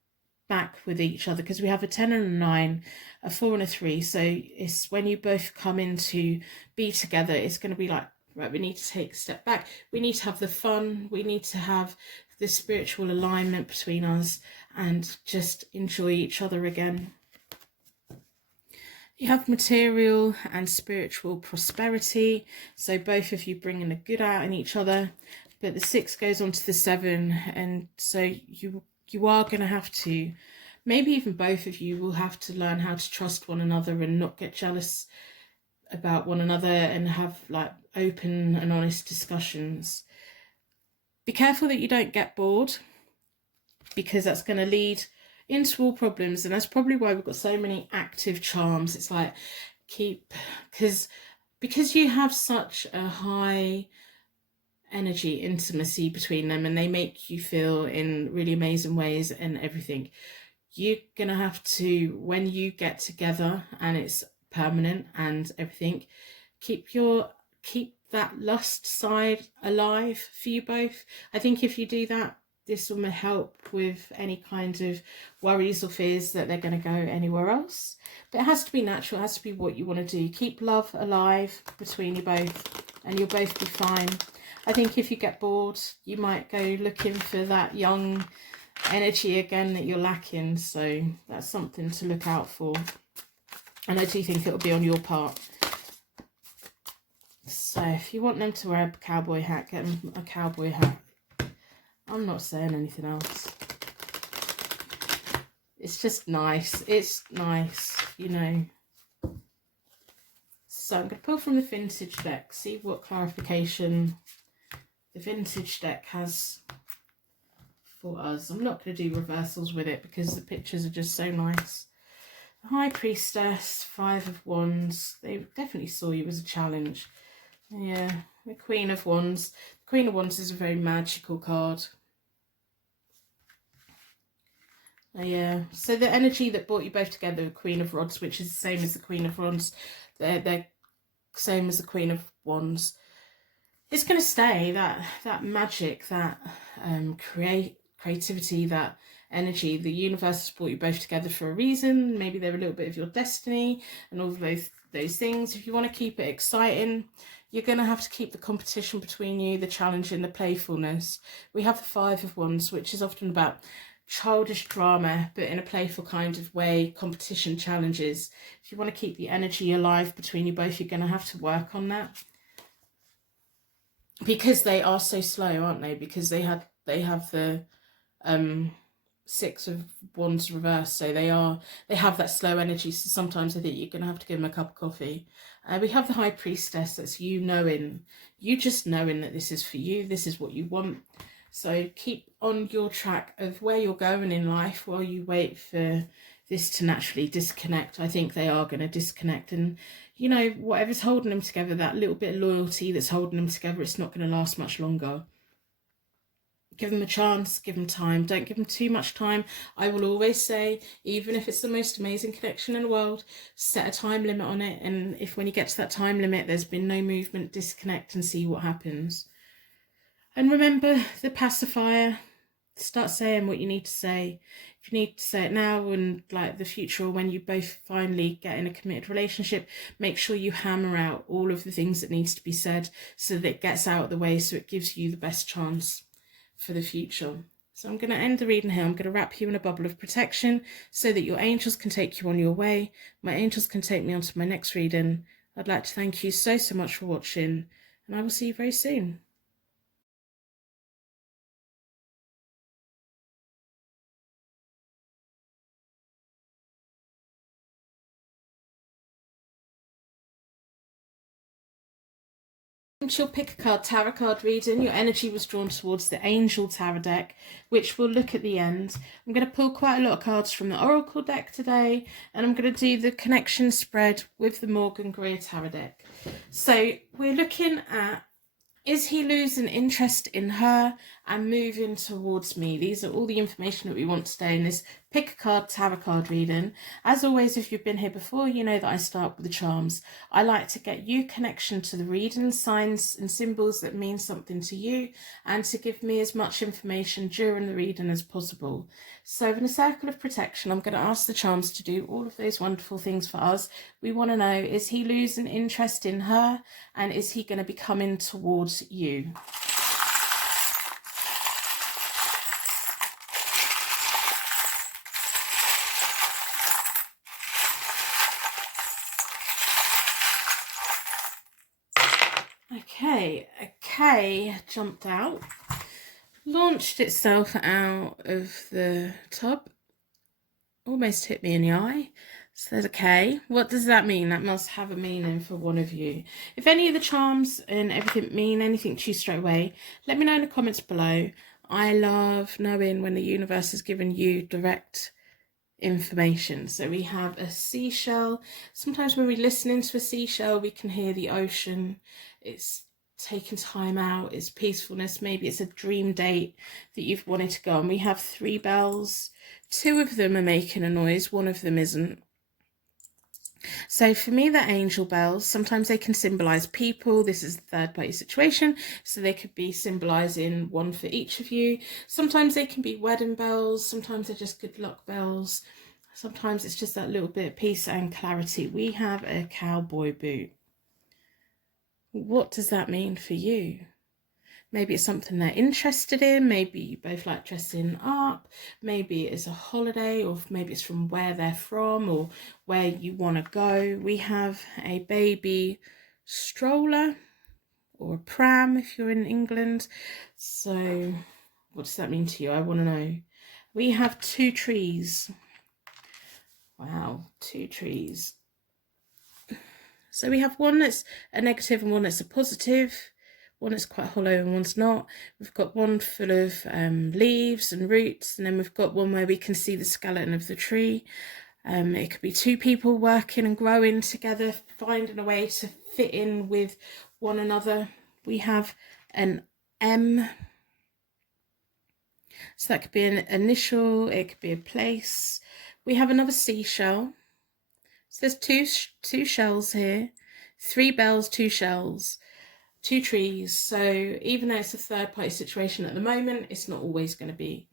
back with each other, because we have a 10 and a 9, a 4 and a 3. So it's when you both come in to be together, it's going to be like, right, we need to take a step back. We need to have the fun. We need to have the spiritual alignment between us and just enjoy each other again. You have material and spiritual prosperity. So both of you bringing the good out in each other. But the 6 goes on to the 7. And so you are going to have to, maybe even both of you will have to learn how to trust one another and not get jealous about one another, and have like open and honest discussions. Be careful that you don't get bored, because that's going to lead into all problems. And that's probably why we've got so many active charms. It's like, because you have such a high energy intimacy between them, and they make you feel in really amazing ways and everything. You're gonna have to, when you get together and it's permanent and everything, keep that lust side alive for you both. I think if you do that, this will help with any kind of worries or fears that they're going to go anywhere else. But it has to be natural. It has to be what you want to do. Keep love alive between you both, and you'll both be fine. I think if you get bored, you might go looking for that young energy again that you're lacking. So that's something to look out for. And I do think it'll be on your part. So if you want them to wear a cowboy hat, get them a cowboy hat. I'm not saying anything else. It's just nice. It's nice, you know. So I'm going to pull from the vintage deck, see what clarification the vintage deck has for us. I'm not going to do reversals with it because the pictures are just so nice. The High Priestess, 5 of Wands. They definitely saw you as a challenge. Yeah, the Queen of Wands. The Queen of Wands is a very magical card. Yeah, so the energy that brought you both together, Queen of Rods, which is the same as the Queen of Wands, they're same as the Queen of Wands. It's going to stay, that magic, that creativity, that energy. The universe has brought you both together for a reason. Maybe they're a little bit of your destiny and all of those things. If you want to keep it exciting, you're going to have to keep the competition between you, the challenge and the playfulness. We have the 5 of Wands, which is often about childish drama, but in a playful kind of way, competition, challenges. If you want to keep the energy alive between you both, you're going to have to work on that. Because they are so slow, aren't they? Because they have the 6 of Wands reversed, so they have that slow energy. So sometimes I think you're going to have to give them a cup of coffee. We have the High Priestess. That's you just knowing that this is for you. This is what you want. So keep on your track of where you're going in life while you wait for this to naturally disconnect. I think they are going to disconnect, and you know, whatever's holding them together, that little bit of loyalty that's holding them together, it's not going to last much longer. Give them a chance, give them time. Don't give them too much time. I will always say, even if it's the most amazing connection in the world, set a time limit on it. And if when you get to that time limit, there's been no movement, disconnect and see what happens. And remember the pacifier. Start saying what you need to say. If you need to say it now and like the future, or when you both finally get in a committed relationship, make sure you hammer out all of the things that needs to be said so that it gets out of the way, so it gives you the best chance for the future. So I'm going to end the reading here. I'm going to wrap you in a bubble of protection so that your angels can take you on your way. My angels can take me on to my next reading. I'd like to thank you so much for watching, and I will see you very soon. She'll pick a card, tarot card reading. Your energy was drawn towards the Angel Tarot deck, which we'll look at the end. I'm going to pull quite a lot of cards from the Oracle deck today, and I'm going to do the connection spread with the Morgan Greer Tarot deck. So we're looking at, is he losing interest in her and moving towards me? These are all the information that we want today in this pick a card tarot card reading. As always, if you've been here before, you know that I start with the charms. I like to get you connection to the reading, signs and symbols that mean something to you, and to give me as much information during the reading as possible. So in a circle of protection, I'm going to ask the charms to do all of those wonderful things for us. We want to know, is he losing interest in her, and is he going to be coming towards you? Okay, a K jumped out, launched itself out of the tub, almost hit me in the eye. So there's a K. What does that mean? That must have a meaning for one of you. If any of the charms and everything mean anything to you straight away, let me know in the comments below. I love knowing when the universe is giving you direct information. So we have a seashell. Sometimes when we listen into a seashell, we can hear the ocean. It's taking time out, it's peacefulness, maybe it's a dream date that you've wanted to go on. We have 3 bells. 2 of them are making a noise, 1 of them isn't. So for me, they're angel bells. Sometimes they can symbolize people. This is a third party situation, so they could be symbolizing one for each of you. Sometimes they can be wedding bells. Sometimes they're just good luck bells. Sometimes it's just that little bit of peace and clarity. We have a cowboy boot. What does that mean for you? Maybe it's something they're interested in. Maybe you both like dressing up. Maybe it's a holiday, or maybe it's from where they're from or where you want to go. We have a baby stroller or a pram if you're in England. So what does that mean to you? I want to know. We have 2 trees. Wow, 2 trees. So we have one that's a negative and one that's a positive. One that's quite hollow and one's not. We've got one full of leaves and roots, and then we've got one where we can see the skeleton of the tree. It could be 2 people working and growing together, finding a way to fit in with one another. We have an M. So that could be an initial, it could be a place. We have another seashell. So there's two shells here. 3 bells, 2 shells. 2 trees. So even though it's a third party situation at the moment, it's not always going to be.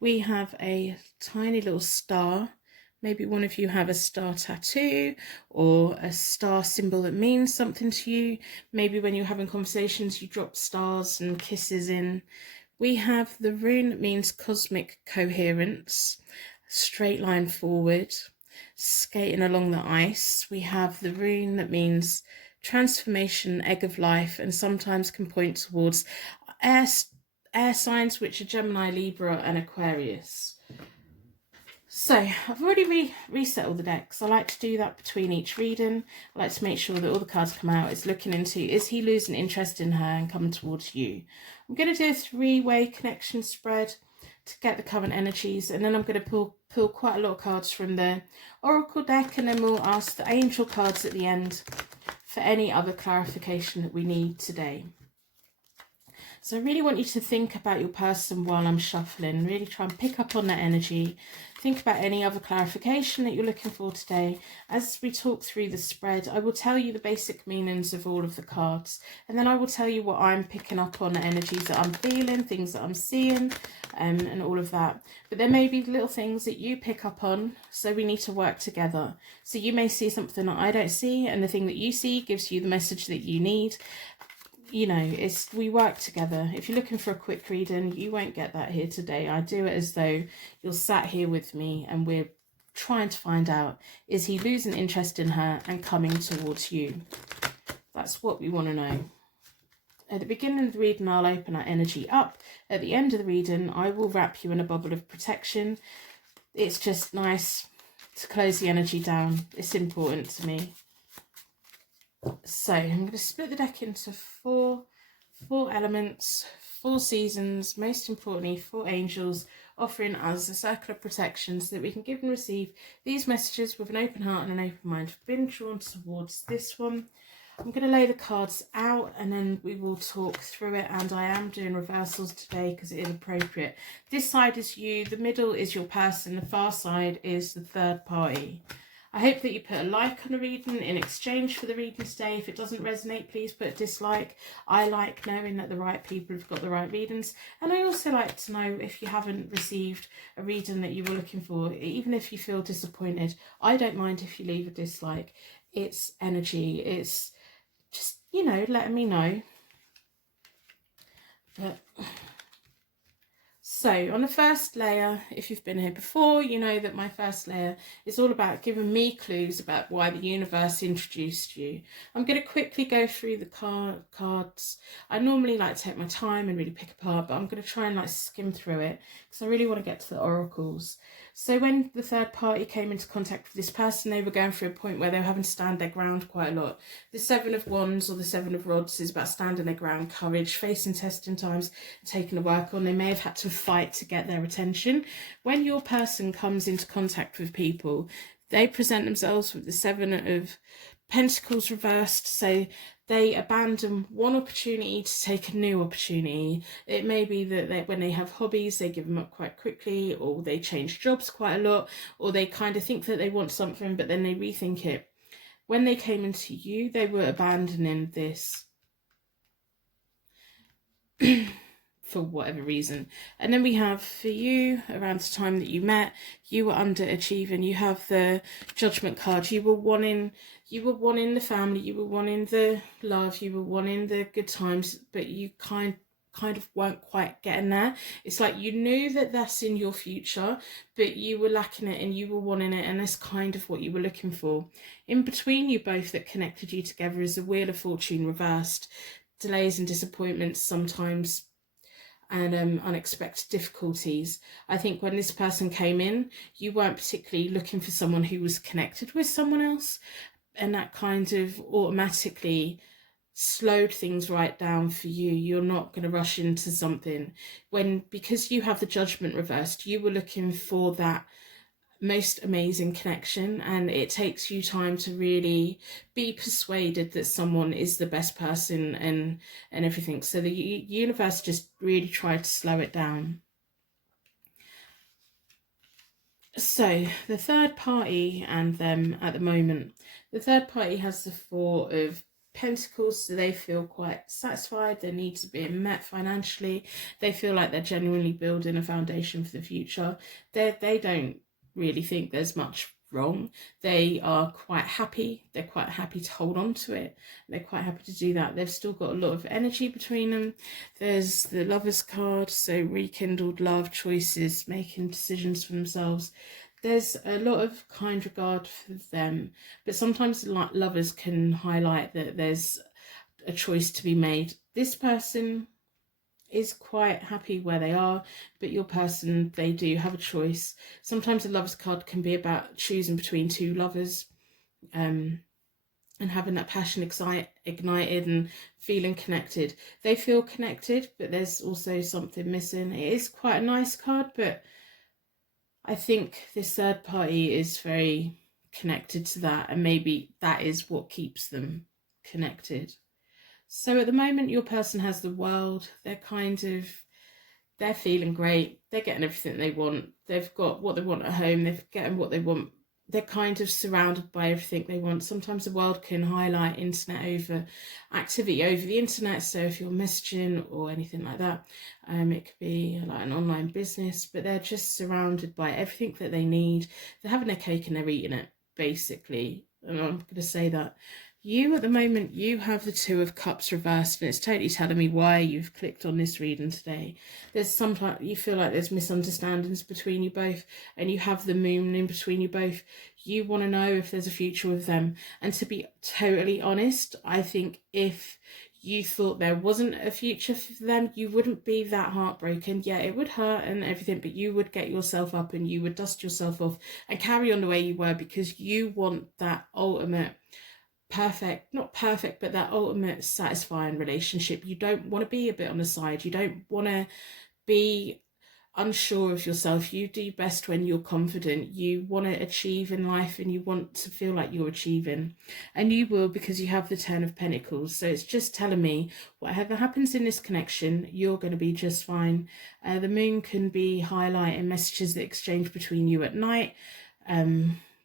We have a tiny little star. Maybe one of you have a star tattoo or a star symbol that means something to you. Maybe when you're having conversations, you drop stars and kisses in. We have the rune that means cosmic coherence, straight line forward, skating along the ice. We have the rune that means transformation, egg of life, and sometimes can point towards air signs, which are Gemini, Libra and Aquarius. So I've already reset all the decks. I like to do that between each reading. I like to make sure that all the cards come out. It's looking into, is he losing interest in her and coming towards you? I'm going to do a 3-way connection spread to get the current energies, and then I'm going to pull quite a lot of cards from the Oracle deck, and then we'll ask the Angel cards at the end for any other clarification that we need today. So I really want you to think about your person while I'm shuffling. Really try and pick up on that energy. Think about any other clarification that you're looking for today. As we talk through the spread, I will tell you the basic meanings of all of the cards. And then I will tell you what I'm picking up on, the energies that I'm feeling, things that I'm seeing, and all of that. But there may be little things that you pick up on, so we need to work together. So you may see something that I don't see, and the thing that you see gives you the message that you need. You know, we work together. If you're looking for a quick reading, you won't get that here today. I do it as though you're sat here with me and we're trying to find out, is he losing interest in her and coming towards you? That's what we want to know. At the beginning of the reading, I'll open our energy up. At the end of the reading, I will wrap you in a bubble of protection. It's just nice to close the energy down. It's important to me. So I'm going to split the deck into four elements, 4 seasons, most importantly 4 angels, offering us a circle of protection so that we can give and receive these messages with an open heart and an open mind. I've been drawn towards this one. I'm going to lay the cards out and then we will talk through it, and I am doing reversals today because it is appropriate. This side is you, the middle is your person, the far side is the third party. I hope that you put a like on the reading in exchange for the reading today. If it doesn't resonate, please put a dislike. I like knowing that the right people have got the right readings. And I also like to know if you haven't received a reading that you were looking for, even if you feel disappointed. I don't mind if you leave a dislike. It's energy. It's just, you know, letting me know. But so on the first layer, if you've been here before, you know that my first layer is all about giving me clues about why the universe introduced you. I'm going to quickly go through the cards. I normally like to take my time and really pick apart, but I'm going to try and like skim through it because I really want to get to the oracles. So when the third party came into contact with this person, they were going through a point where they were having to stand their ground quite a lot. The 7 of Wands or the 7 of Rods is about standing their ground, courage, facing testing times, taking the work on. They may have had to fight to get their attention. When your person comes into contact with people, they present themselves with the 7 of Pentacles reversed, so they abandon one opportunity to take a new opportunity. It may be that when they have hobbies, they give them up quite quickly, or they change jobs quite a lot, or they kind of think that they want something, but then they rethink it. When they came into you, they were abandoning this for whatever reason. And then we have, for you, around the time that you met, you were underachieving. You have the Judgment card. You were wanting the family, you were wanting the love, you were wanting the good times, but you kind of weren't quite getting there. It's like you knew that that's in your future, but you were lacking it and you were wanting it, and that's kind of what you were looking for. In between you both that connected you together is the Wheel of Fortune reversed. Delays and disappointments sometimes, and unexpected difficulties. I think when this person came in, you weren't particularly looking for someone who was connected with someone else, and that kind of automatically slowed things right down for you. You're not going to rush into something because you have the Judgment reversed. You were looking for that most amazing connection, and it takes you time to really be persuaded that someone is the best person and everything. So the universe just really tried to slow it down. So the third party and them at the moment, the third party has the 4 of Pentacles, so they feel quite satisfied. Their needs are being met financially. They feel like they're genuinely building a foundation for the future. They don't really think there's much wrong. They are quite happy. They're quite happy to hold on to it. They're quite happy to do that. They've still got a lot of energy between them. There's the Lovers card, so rekindled love, choices, making decisions for themselves. There's a lot of kind regard for them, but sometimes lovers can highlight that there's a choice to be made. This person is quite happy where they are, but your person, they do have a choice. Sometimes a Lover's card can be about choosing between two lovers, and having that passion ignited and feeling connected. They feel connected, but there's also something missing. It is quite a nice card, but I think this third party is very connected to that, and maybe that is what keeps them connected. So at the moment, your person has the world. They're feeling great. They're getting everything they want. They've got what they want at home. They're getting what they want. They're kind of surrounded by everything they want. Sometimes the world can highlight internet over activity over the internet. So if you're messaging or anything like that, it could be like an online business, but they're just surrounded by everything that they need. They're having their cake and they're eating it, basically. And I'm going to say that. You, at the moment, you have the Two of Cups reversed, and it's totally telling me why you've clicked on this reading today. There's sometimes you feel like there's misunderstandings between you both, and you have the Moon in between you both. You want to know if there's a future with them. And to be totally honest, I think if you thought there wasn't a future for them, you wouldn't be that heartbroken. Yeah, it would hurt and everything, but you would get yourself up and you would dust yourself off and carry on the way you were, because you want that ultimate not perfect, but that ultimate satisfying relationship. You don't want to be a bit on the side. You don't want to be unsure of yourself. You do best when you're confident. You want to achieve in life and you want to feel like you're achieving, and you will, because you have the Ten of Pentacles. So it's just telling me whatever happens in this connection, you're going to be just fine. The Moon can be highlighting messages that exchange between you at night,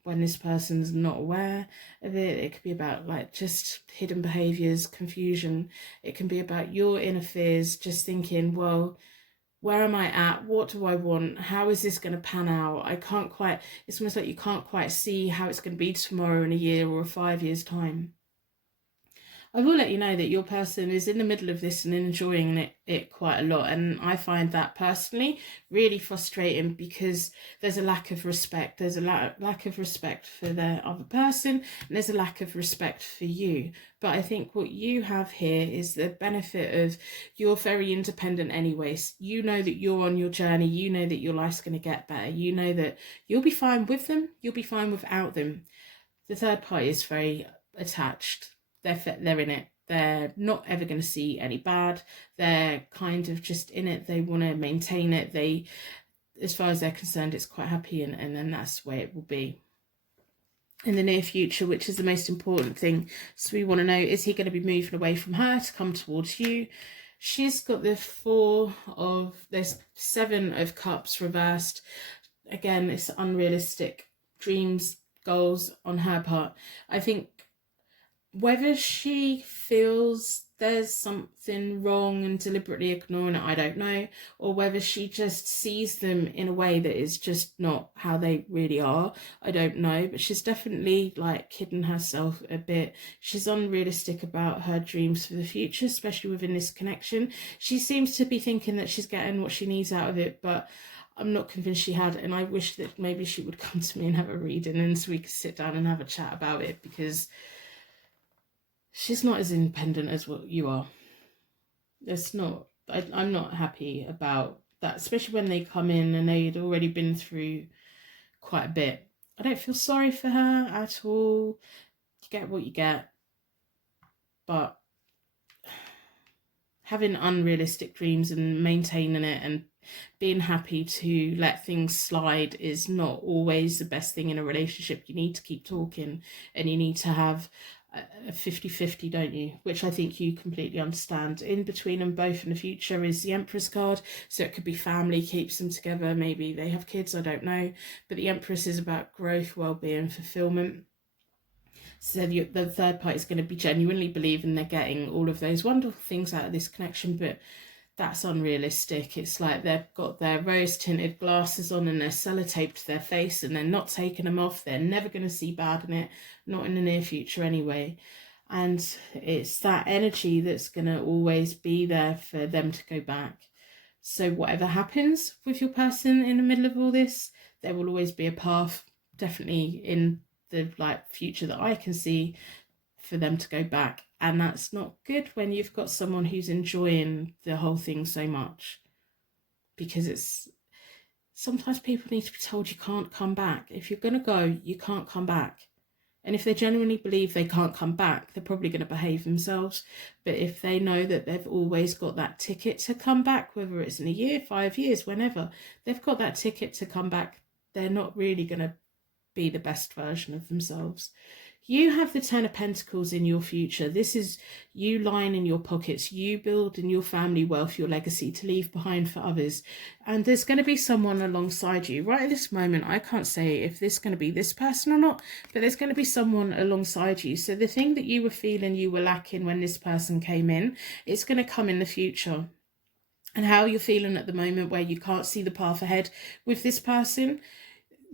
when this person's not aware of it. It could be about like just hidden behaviors, confusion. It can be about your inner fears, just thinking, well, where am I at? What do I want? How is this going to pan out? It's almost like you can't quite see how it's going to be tomorrow, in a year or 5 years' time. I will let you know that your person is in the middle of this and enjoying it quite a lot. And I find that personally really frustrating, because there's a lack of respect. There's a lack of respect for the other person, and there's a lack of respect for you. But I think what you have here is the benefit of you're very independent anyways. You know that you're on your journey. You know that your life's going to get better. You know that you'll be fine with them. You'll be fine without them. The third party is very attached. They're in it. They're not ever going to see any bad. They're kind of just in it. They want to maintain it. As far as they're concerned, it's quite happy, and then that's the way it will be in the near future, which is the most important thing. So we want to know, is he going to be moving away from her to come towards you? She's got there's 7 of Cups reversed. Again, it's unrealistic dreams, goals on her part. I think whether she feels there's something wrong and deliberately ignoring it, I don't know, or whether she just sees them in a way that is just not how they really are, I don't know. But she's definitely like kidding herself a bit. She's unrealistic about her dreams for the future, especially within this connection. She seems to be thinking that she's getting what she needs out of it, but I'm not convinced she had, and I wish that maybe she would come to me and have a reading, and so we could sit down and have a chat about it, because she's not as independent as what you are. I'm not happy about that, especially when they come in and they'd already been through quite a bit. I don't feel sorry for her at all. You get what you get. But having unrealistic dreams and maintaining it and being happy to let things slide is not always the best thing in a relationship. You need to keep talking, and you need to have a 50-50, don't you? Which I think you completely understand. In between them both in the future is the Empress card. So it could be family keeps them together. Maybe they have kids, I don't know. But the Empress is about growth, well-being, fulfillment. So the third party is going to be genuinely believing they're getting all of those wonderful things out of this connection, but that's unrealistic. It's like they've got their rose-tinted glasses on and they're sellotaped to their face and they're not taking them off. They're never going to see bad in it, not in the near future anyway. And it's that energy that's going to always be there for them to go back. So whatever happens with your person in the middle of all this, there will always be a path, definitely in the future that I can see, for them to go back. And that's not good when you've got someone who's enjoying the whole thing so much, because it's sometimes people need to be told you can't come back. If you're going to go, you can't come back. And if they genuinely believe they can't come back, they're probably going to behave themselves. But if they know that they've always got that ticket to come back, whether it's in a year, 5 years, whenever, they've got that ticket to come back, they're not really going to be the best version of themselves. You have the 10 of Pentacles in your future. This is you lying in your pockets, you building your family wealth, your legacy to leave behind for others. And there's going to be someone alongside you. Right at this moment, I can't say if this is going to be this person or not, but there's going to be someone alongside you. So the thing that you were feeling you were lacking when this person came in, it's going to come in the future. And how you're feeling at the moment where you can't see the path ahead with this person,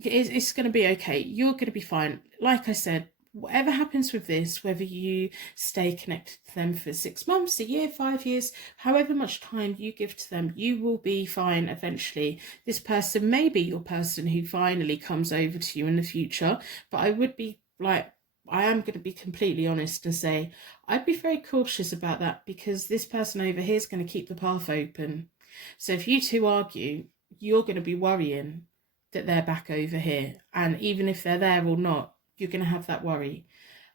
it's going to be okay. You're going to be fine. Like I said, whatever happens with this, whether you stay connected to them for 6 months, a year, 5 years, however much time you give to them, you will be fine eventually. This person may be your person who finally comes over to you in the future, but I would be like, I am going to be completely honest and say I'd be very cautious about that, because this person over here is going to keep the path open. So if you two argue, you're going to be worrying that they're back over here, and even if they're there or not, you're going to have that worry.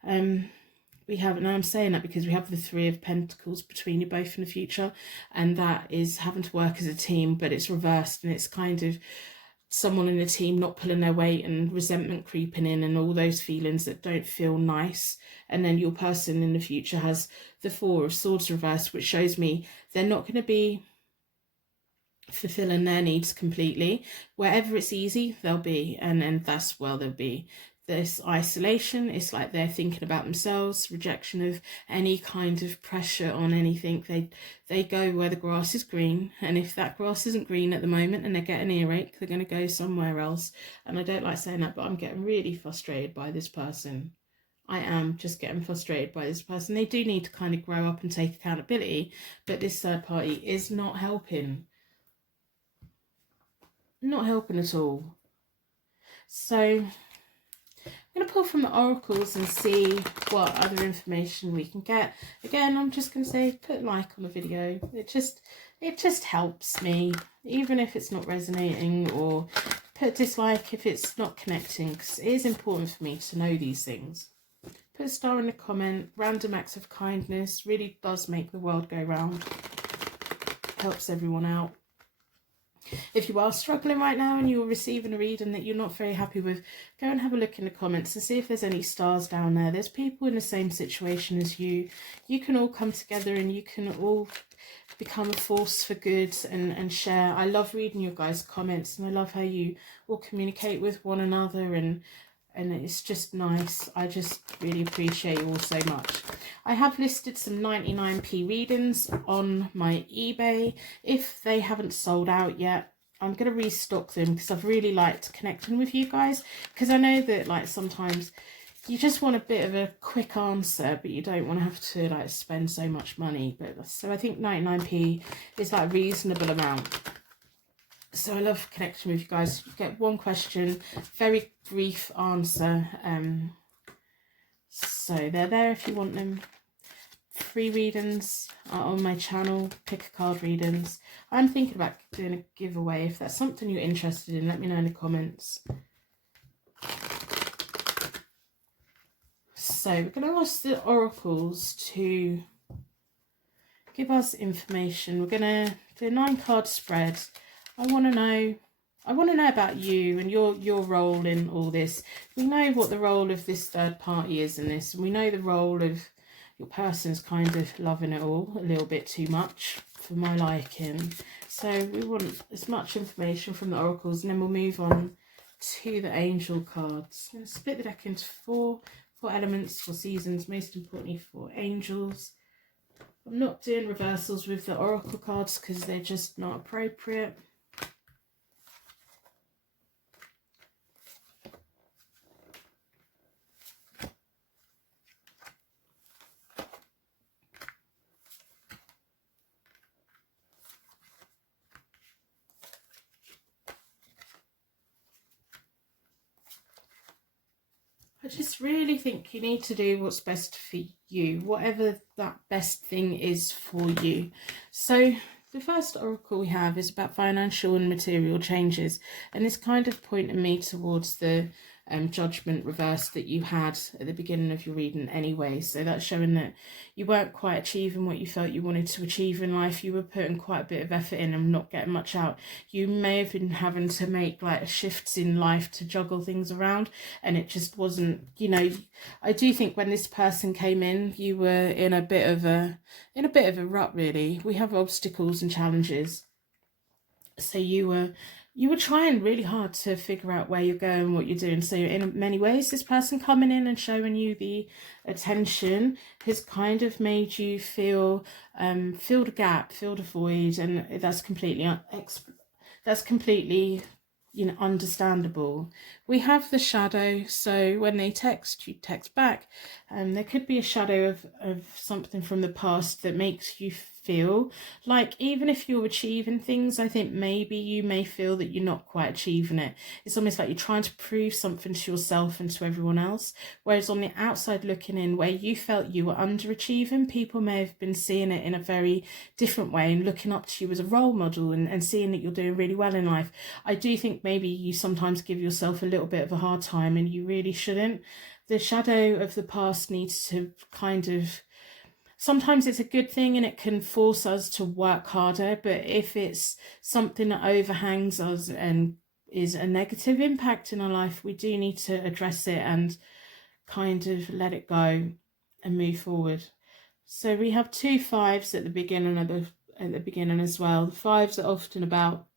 We have, and I'm saying that because we have the 3 of Pentacles between you both in the future, and that is having to work as a team, but it's reversed, and it's kind of someone in the team not pulling their weight and resentment creeping in and all those feelings that don't feel nice. And then your person in the future has the 4 of Swords reversed, which shows me they're not going to be fulfilling their needs completely. Wherever it's easy, they'll be, and that's where they'll be. This isolation, it's like they're thinking about themselves, rejection of any kind of pressure on anything. They go where the grass is green, and if that grass isn't green at the moment and they get an earache, they're going to go somewhere else. And I don't like saying that, but I'm getting really frustrated by this person. I am just getting frustrated by this person. They do need to kind of grow up and take accountability, but this third party is not helping. Not helping at all. So I'm going to pull from the oracles and see what other information we can get. Again, I'm just going to say put a like on the video. It just helps me, even if it's not resonating, or put a dislike if it's not connecting, because it is important for me to know these things. Put a star in the comment. Random acts of kindness really does make the world go round. Helps everyone out. If you are struggling right now and you're receiving a reading that you're not very happy with, go and have a look in the comments and see if there's any stars down there. There's people in the same situation as you. You can all come together and you can all become a force for good and share. I love reading your guys' comments, and I love how you all communicate with one another, and it's just nice. I just really appreciate you all so much. I have listed some 99p readings on my eBay. If they haven't sold out yet, I'm going to restock them, because I've really liked connecting with you guys, because I know that like sometimes you just want a bit of a quick answer, but you don't want to have to like spend so much money. But so I think 99p is like a reasonable amount. So I love connecting with you guys. You get one question, very brief answer. So they're there if you want them. Free readings are on my channel, pick a card readings. I'm thinking about doing a giveaway. If that's something you're interested in, let me know in the comments. So we're going to ask the oracles to give us information. We're going to do a 9-card spread. I want to know about you and your role in all this. We know what the role of this third party is in this, and we know the role of your person's kind of loving it all a little bit too much for my liking. So we want as much information from the oracles, and then we'll move on to the angel cards. I'm going to split the deck into four elements, 4 seasons, most importantly 4 angels. I'm not doing reversals with the oracle cards because they're just not appropriate. I just really think you need to do what's best for you, whatever that best thing is for you. So the first oracle we have is about financial and material changes, and it's kind of pointing me towards the judgment reverse that you had at the beginning of your reading anyway. So that's showing that you weren't quite achieving what you felt you wanted to achieve in life. You were putting quite a bit of effort in and not getting much out. You may have been having to make like shifts in life to juggle things around, and it just wasn't, you know, I do think when this person came in, you were in a bit of a rut, really. We have obstacles and challenges, so you were trying really hard to figure out where you're going, what you're doing. So in many ways, this person coming in and showing you the attention has kind of made you feel filled a gap, filled a void, and that's completely you know, understandable. We have the shadow, so when they text, you text back, and there could be a shadow of something from the past that makes you feel like, even if you're achieving things, I think maybe you may feel that you're not quite achieving it. It's almost like you're trying to prove something to yourself and to everyone else, whereas on the outside looking in, where you felt you were underachieving, people may have been seeing it in a very different way and looking up to you as a role model, and seeing that you're doing really well in life. I do think maybe you sometimes give yourself a little bit of a hard time, and you really shouldn't. The shadow of the past needs to kind of, sometimes it's a good thing and it can force us to work harder, but if it's something that overhangs us and is a negative impact in our life, we do need to address it and kind of let it go and move forward. So we have 2 5s at the beginning as well. The 5s are often about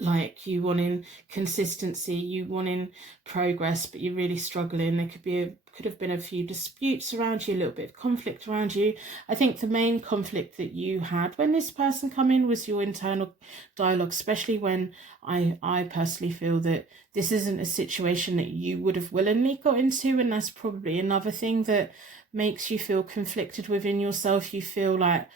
like you wanting consistency, you wanting progress, but you're really struggling. There could have been a few disputes around you, a little bit of conflict around you. I think the main conflict that you had when this person come in was your internal dialogue, especially when I personally feel that this isn't a situation that you would have willingly got into, and that's probably another thing that makes you feel conflicted within yourself. You feel like,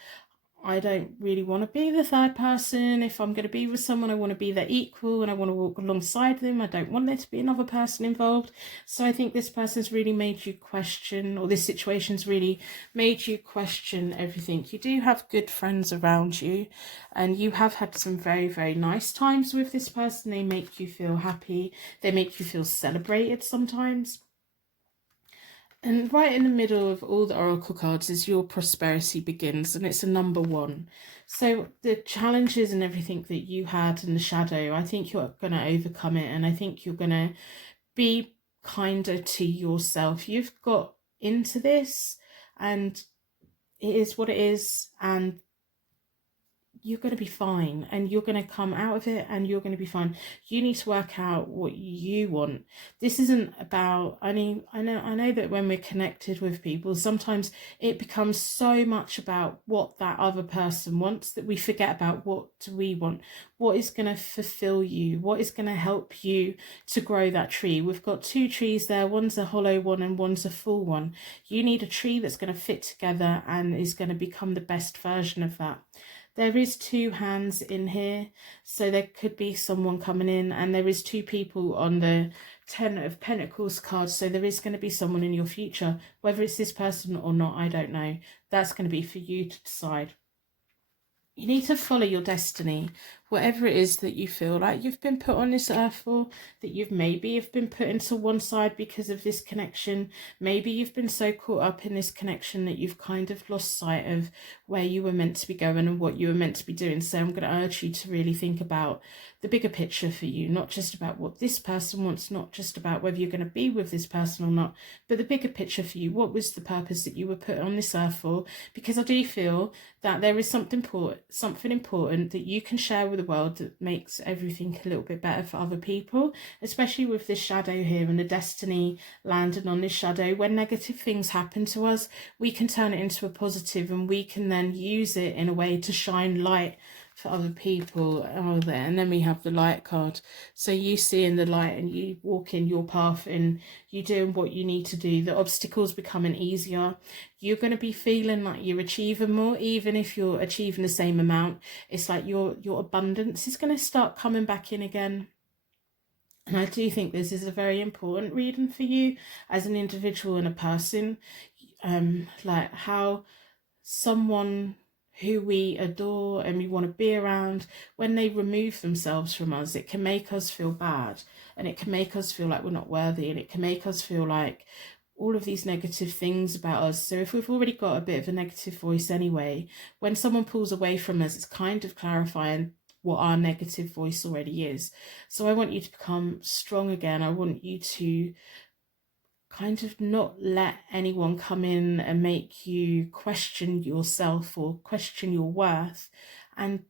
I don't really want to be the third person. If I'm going to be with someone, I want to be their equal and I want to walk alongside them. I don't want there to be another person involved. So I think this person's really made you question, or this situation's really made you question everything. You do have good friends around you, and you have had some very, very nice times with this person. They make you feel happy. They make you feel celebrated sometimes. And right in the middle of all the oracle cards is your prosperity begins, and it's a number 1. So the challenges and everything that you had in the shadow, I think you're going to overcome it, and I think you're going to be kinder to yourself. You've got into this, and it is what it is, and you're going to be fine, and you're going to come out of it, and you're going to be fine. You need to work out what you want. This isn't about, I know that when we're connected with people, sometimes it becomes so much about what that other person wants that we forget about what do we want, what is going to fulfill you, what is going to help you to grow that tree. We've got 2 trees there, one's a hollow one and one's a full one. You need a tree that's going to fit together and is going to become the best version of that. There is 2 hands in here, so there could be someone coming in, and there is 2 people on the 10 of Pentacles card, so there is going to be someone in your future. Whether it's this person or not, I don't know. That's going to be for you to decide. You need to follow your destiny, whatever it is that you feel like you've been put on this earth for, that you've been put into one side because of this connection. Maybe you've been so caught up in this connection that you've kind of lost sight of where you were meant to be going and what you were meant to be doing. So I'm going to urge you to really think about the bigger picture for you, not just about what this person wants, not just about whether you're going to be with this person or not, but the bigger picture for you. What was the purpose that you were put on this earth for? Because I do feel that there is something important that you can share with the world that makes everything a little bit better for other people, especially with this shadow here and the destiny landing on this shadow. When negative things happen to us, we can turn it into a positive, and we can then use it in a way to shine light for other people. And then we have the light card. So you see in the light and you walk in your path and you're doing what you need to do. The obstacles becoming easier. You're going to be feeling like you're achieving more, even if you're achieving the same amount. It's like your abundance is going to start coming back in again. And I do think this is a very important reading for you as an individual and a person. Like how someone who we adore and we want to be around, when they remove themselves from us, it can make us feel bad, and it can make us feel like we're not worthy, and it can make us feel like all of these negative things about us. So if we've already got a bit of a negative voice anyway, when someone pulls away from us, it's kind of clarifying what our negative voice already is. So I want you to become strong again. I want you to kind of not let anyone come in and make you question yourself or question your worth, and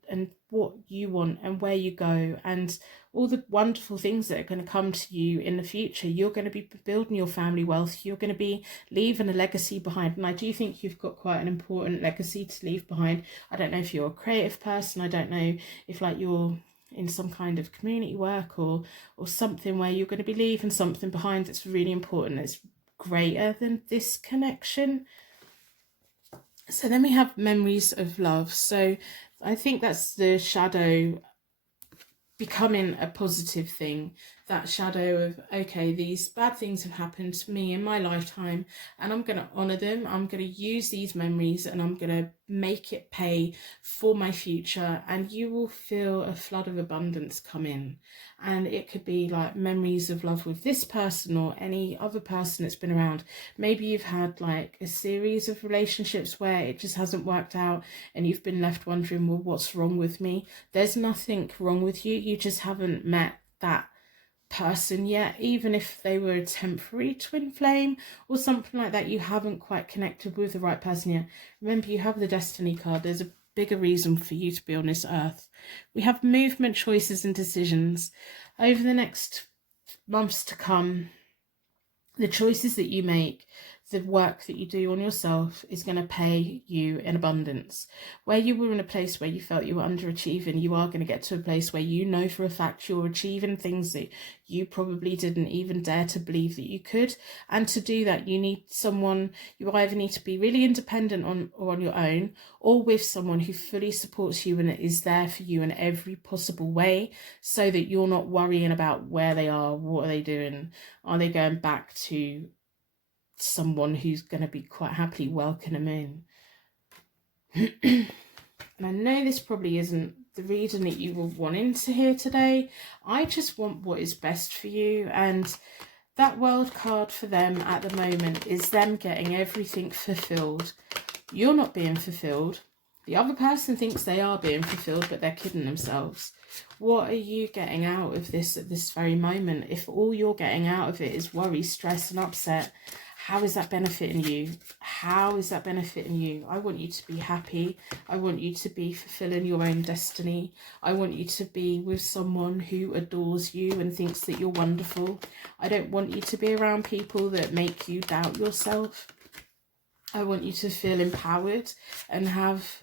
what you want and where you go and all the wonderful things that are going to come to you in the future. You're going to be building your family wealth. You're going to be leaving a legacy behind, and I do think you've got quite an important legacy to leave behind. I don't know if you're a creative person. I don't know if like you're in some kind of community work or something where you're going to be leaving something behind that's really important, that's greater than this connection. So then we have memories of love. So I think that's the shadow becoming a positive thing. That shadow of, okay, these bad things have happened to me in my lifetime, and I'm going to honor them. I'm going to use these memories and I'm going to make it pay for my future. And you will feel a flood of abundance come in. And it could be like memories of love with this person or any other person that's been around. Maybe you've had like a series of relationships where it just hasn't worked out and you've been left wondering, well, what's wrong with me? There's nothing wrong with you. You just haven't met that person yet. Even if they were a temporary twin flame or something like that, you haven't quite connected with the right person yet. Remember, you have the destiny card. There's a bigger reason for you to be on this earth. We have movement, choices and decisions. Over the next months to come, the choices that you make, the work that you do on yourself is going to pay you in abundance. Where you were in a place where you felt you were underachieving, you are going to get to a place where you know for a fact you're achieving things that you probably didn't even dare to believe that you could. And to do that, you need someone, you either need to be really independent on your own, or with someone who fully supports you and is there for you in every possible way, so that you're not worrying about where they are, what are they doing, are they going back to someone who's going to be quite happily welcoming them in. And I know this probably isn't the reading that you were wanting to hear today. I just want what is best for you, and that world card for them at the moment is them getting everything fulfilled. You're not being fulfilled. The other person thinks they are being fulfilled, but they're kidding themselves. What are you getting out of this at this very moment? If all you're getting out of it is worry, stress and upset, how is that benefiting you? How is that benefiting you? I want you to be happy. I want you to be fulfilling your own destiny. I want you to be with someone who adores you and thinks that you're wonderful. I don't want you to be around people that make you doubt yourself. I want you to feel empowered and have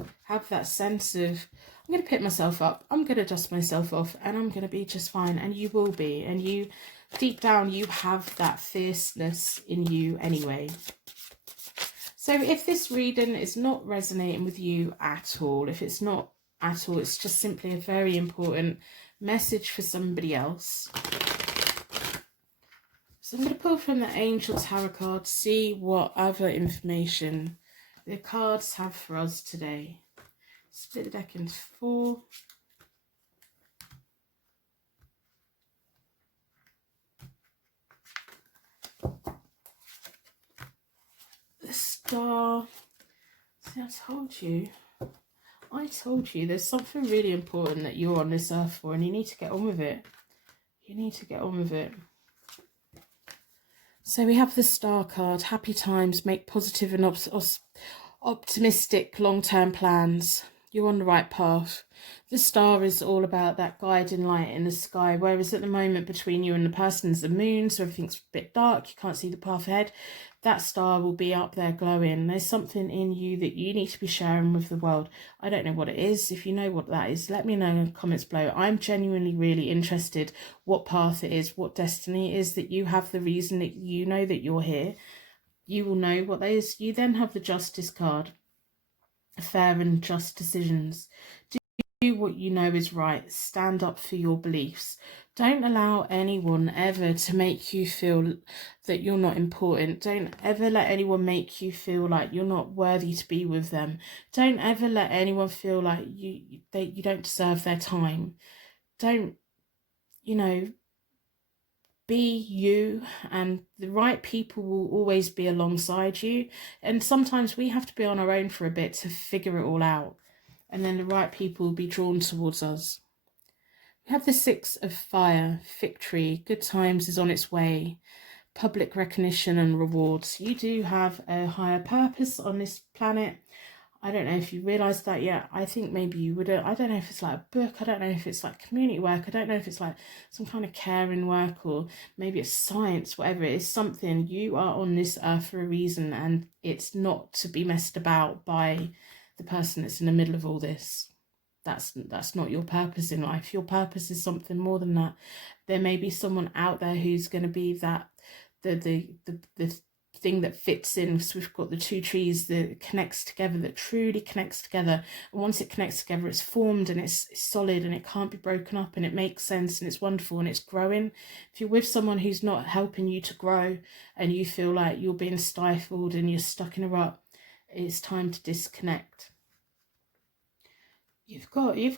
that sense of, I'm going to pick myself up, I'm going to dust myself off, and I'm going to be just fine. And you will be. And you, deep down, you have that fierceness in you anyway. So if this reading is not resonating with you at all, if it's not at all, it's just simply a very important message for somebody else. So I'm going to pull from the Angel Tarot card, see what other information the cards have for us today. Split the deck into 4. The Star. See, I told you there's something really important that you're on this earth for, and you need to get on with it. You need to get on with it. So we have the Star card. Happy times, make positive and optimistic long-term plans. You're on the right path. The Star is all about that guiding light in the sky, whereas at the moment between you and the person is the moon, so everything's a bit dark, you can't see the path ahead. That star will be up there glowing. There's something in you that you need to be sharing with the world. I don't know what it is. If you know what that is, let me know in the comments below. I'm genuinely really interested what path it is, what destiny it is that you have, the reason that you know that you're here. You will know what that is. You then have the Justice card. Fair and just decisions. Do what you know is right. Stand up for your beliefs. Don't allow anyone ever to make you feel that you're not important. Don't ever let anyone make you feel like you're not worthy to be with them. Don't ever let anyone feel like you don't deserve their time. Don't, you know, be you, and the right people will always be alongside you. And sometimes we have to be on our own for a bit to figure it all out, and then the right people will be drawn towards us. We have the Six of Fire, victory, good times is on its way, public recognition and rewards. You do have a higher purpose on this planet. I don't know if you realise that yet. I think maybe you would. I don't know if it's like a book. I don't know if it's like community work. I don't know if it's like some kind of caring work, or maybe it's science, whatever it is, something. You are on this earth for a reason, and it's not to be messed about by the person that's in the middle of all this. That's not your purpose in life. Your purpose is something more than that. There may be someone out there who's going to be that the thing that fits in. So we've got the two trees that connects together, that truly connects together. And once it connects together, it's formed and it's solid and it can't be broken up, and it makes sense and it's wonderful and it's growing. If you're with someone who's not helping you to grow and you feel like you're being stifled and you're stuck in a rut, it's time to disconnect. You've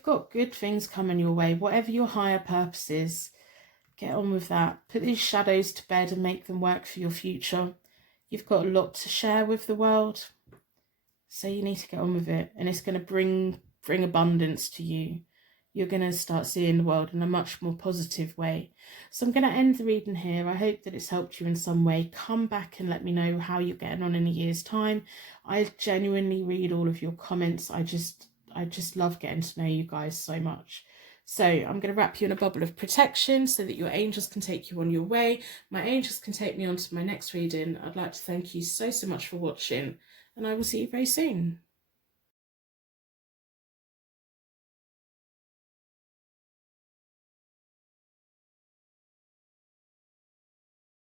got good things coming your way. Whatever your higher purpose is, get on with that. Put these shadows to bed and make them work for your future. You've got a lot to share with the world, so you need to get on with it, and it's going to bring abundance to you. You're going to start seeing the world in a much more positive way. So I'm going to end the reading here. I hope that it's helped you in some way. Come back and let me know how you're getting on in a year's time. I genuinely read all of your comments. I just love getting to know you guys so much. So I'm going to wrap you in a bubble of protection so that your angels can take you on your way. My angels can take me on to my next reading. I'd like to thank you so much for watching, and I will see you very soon.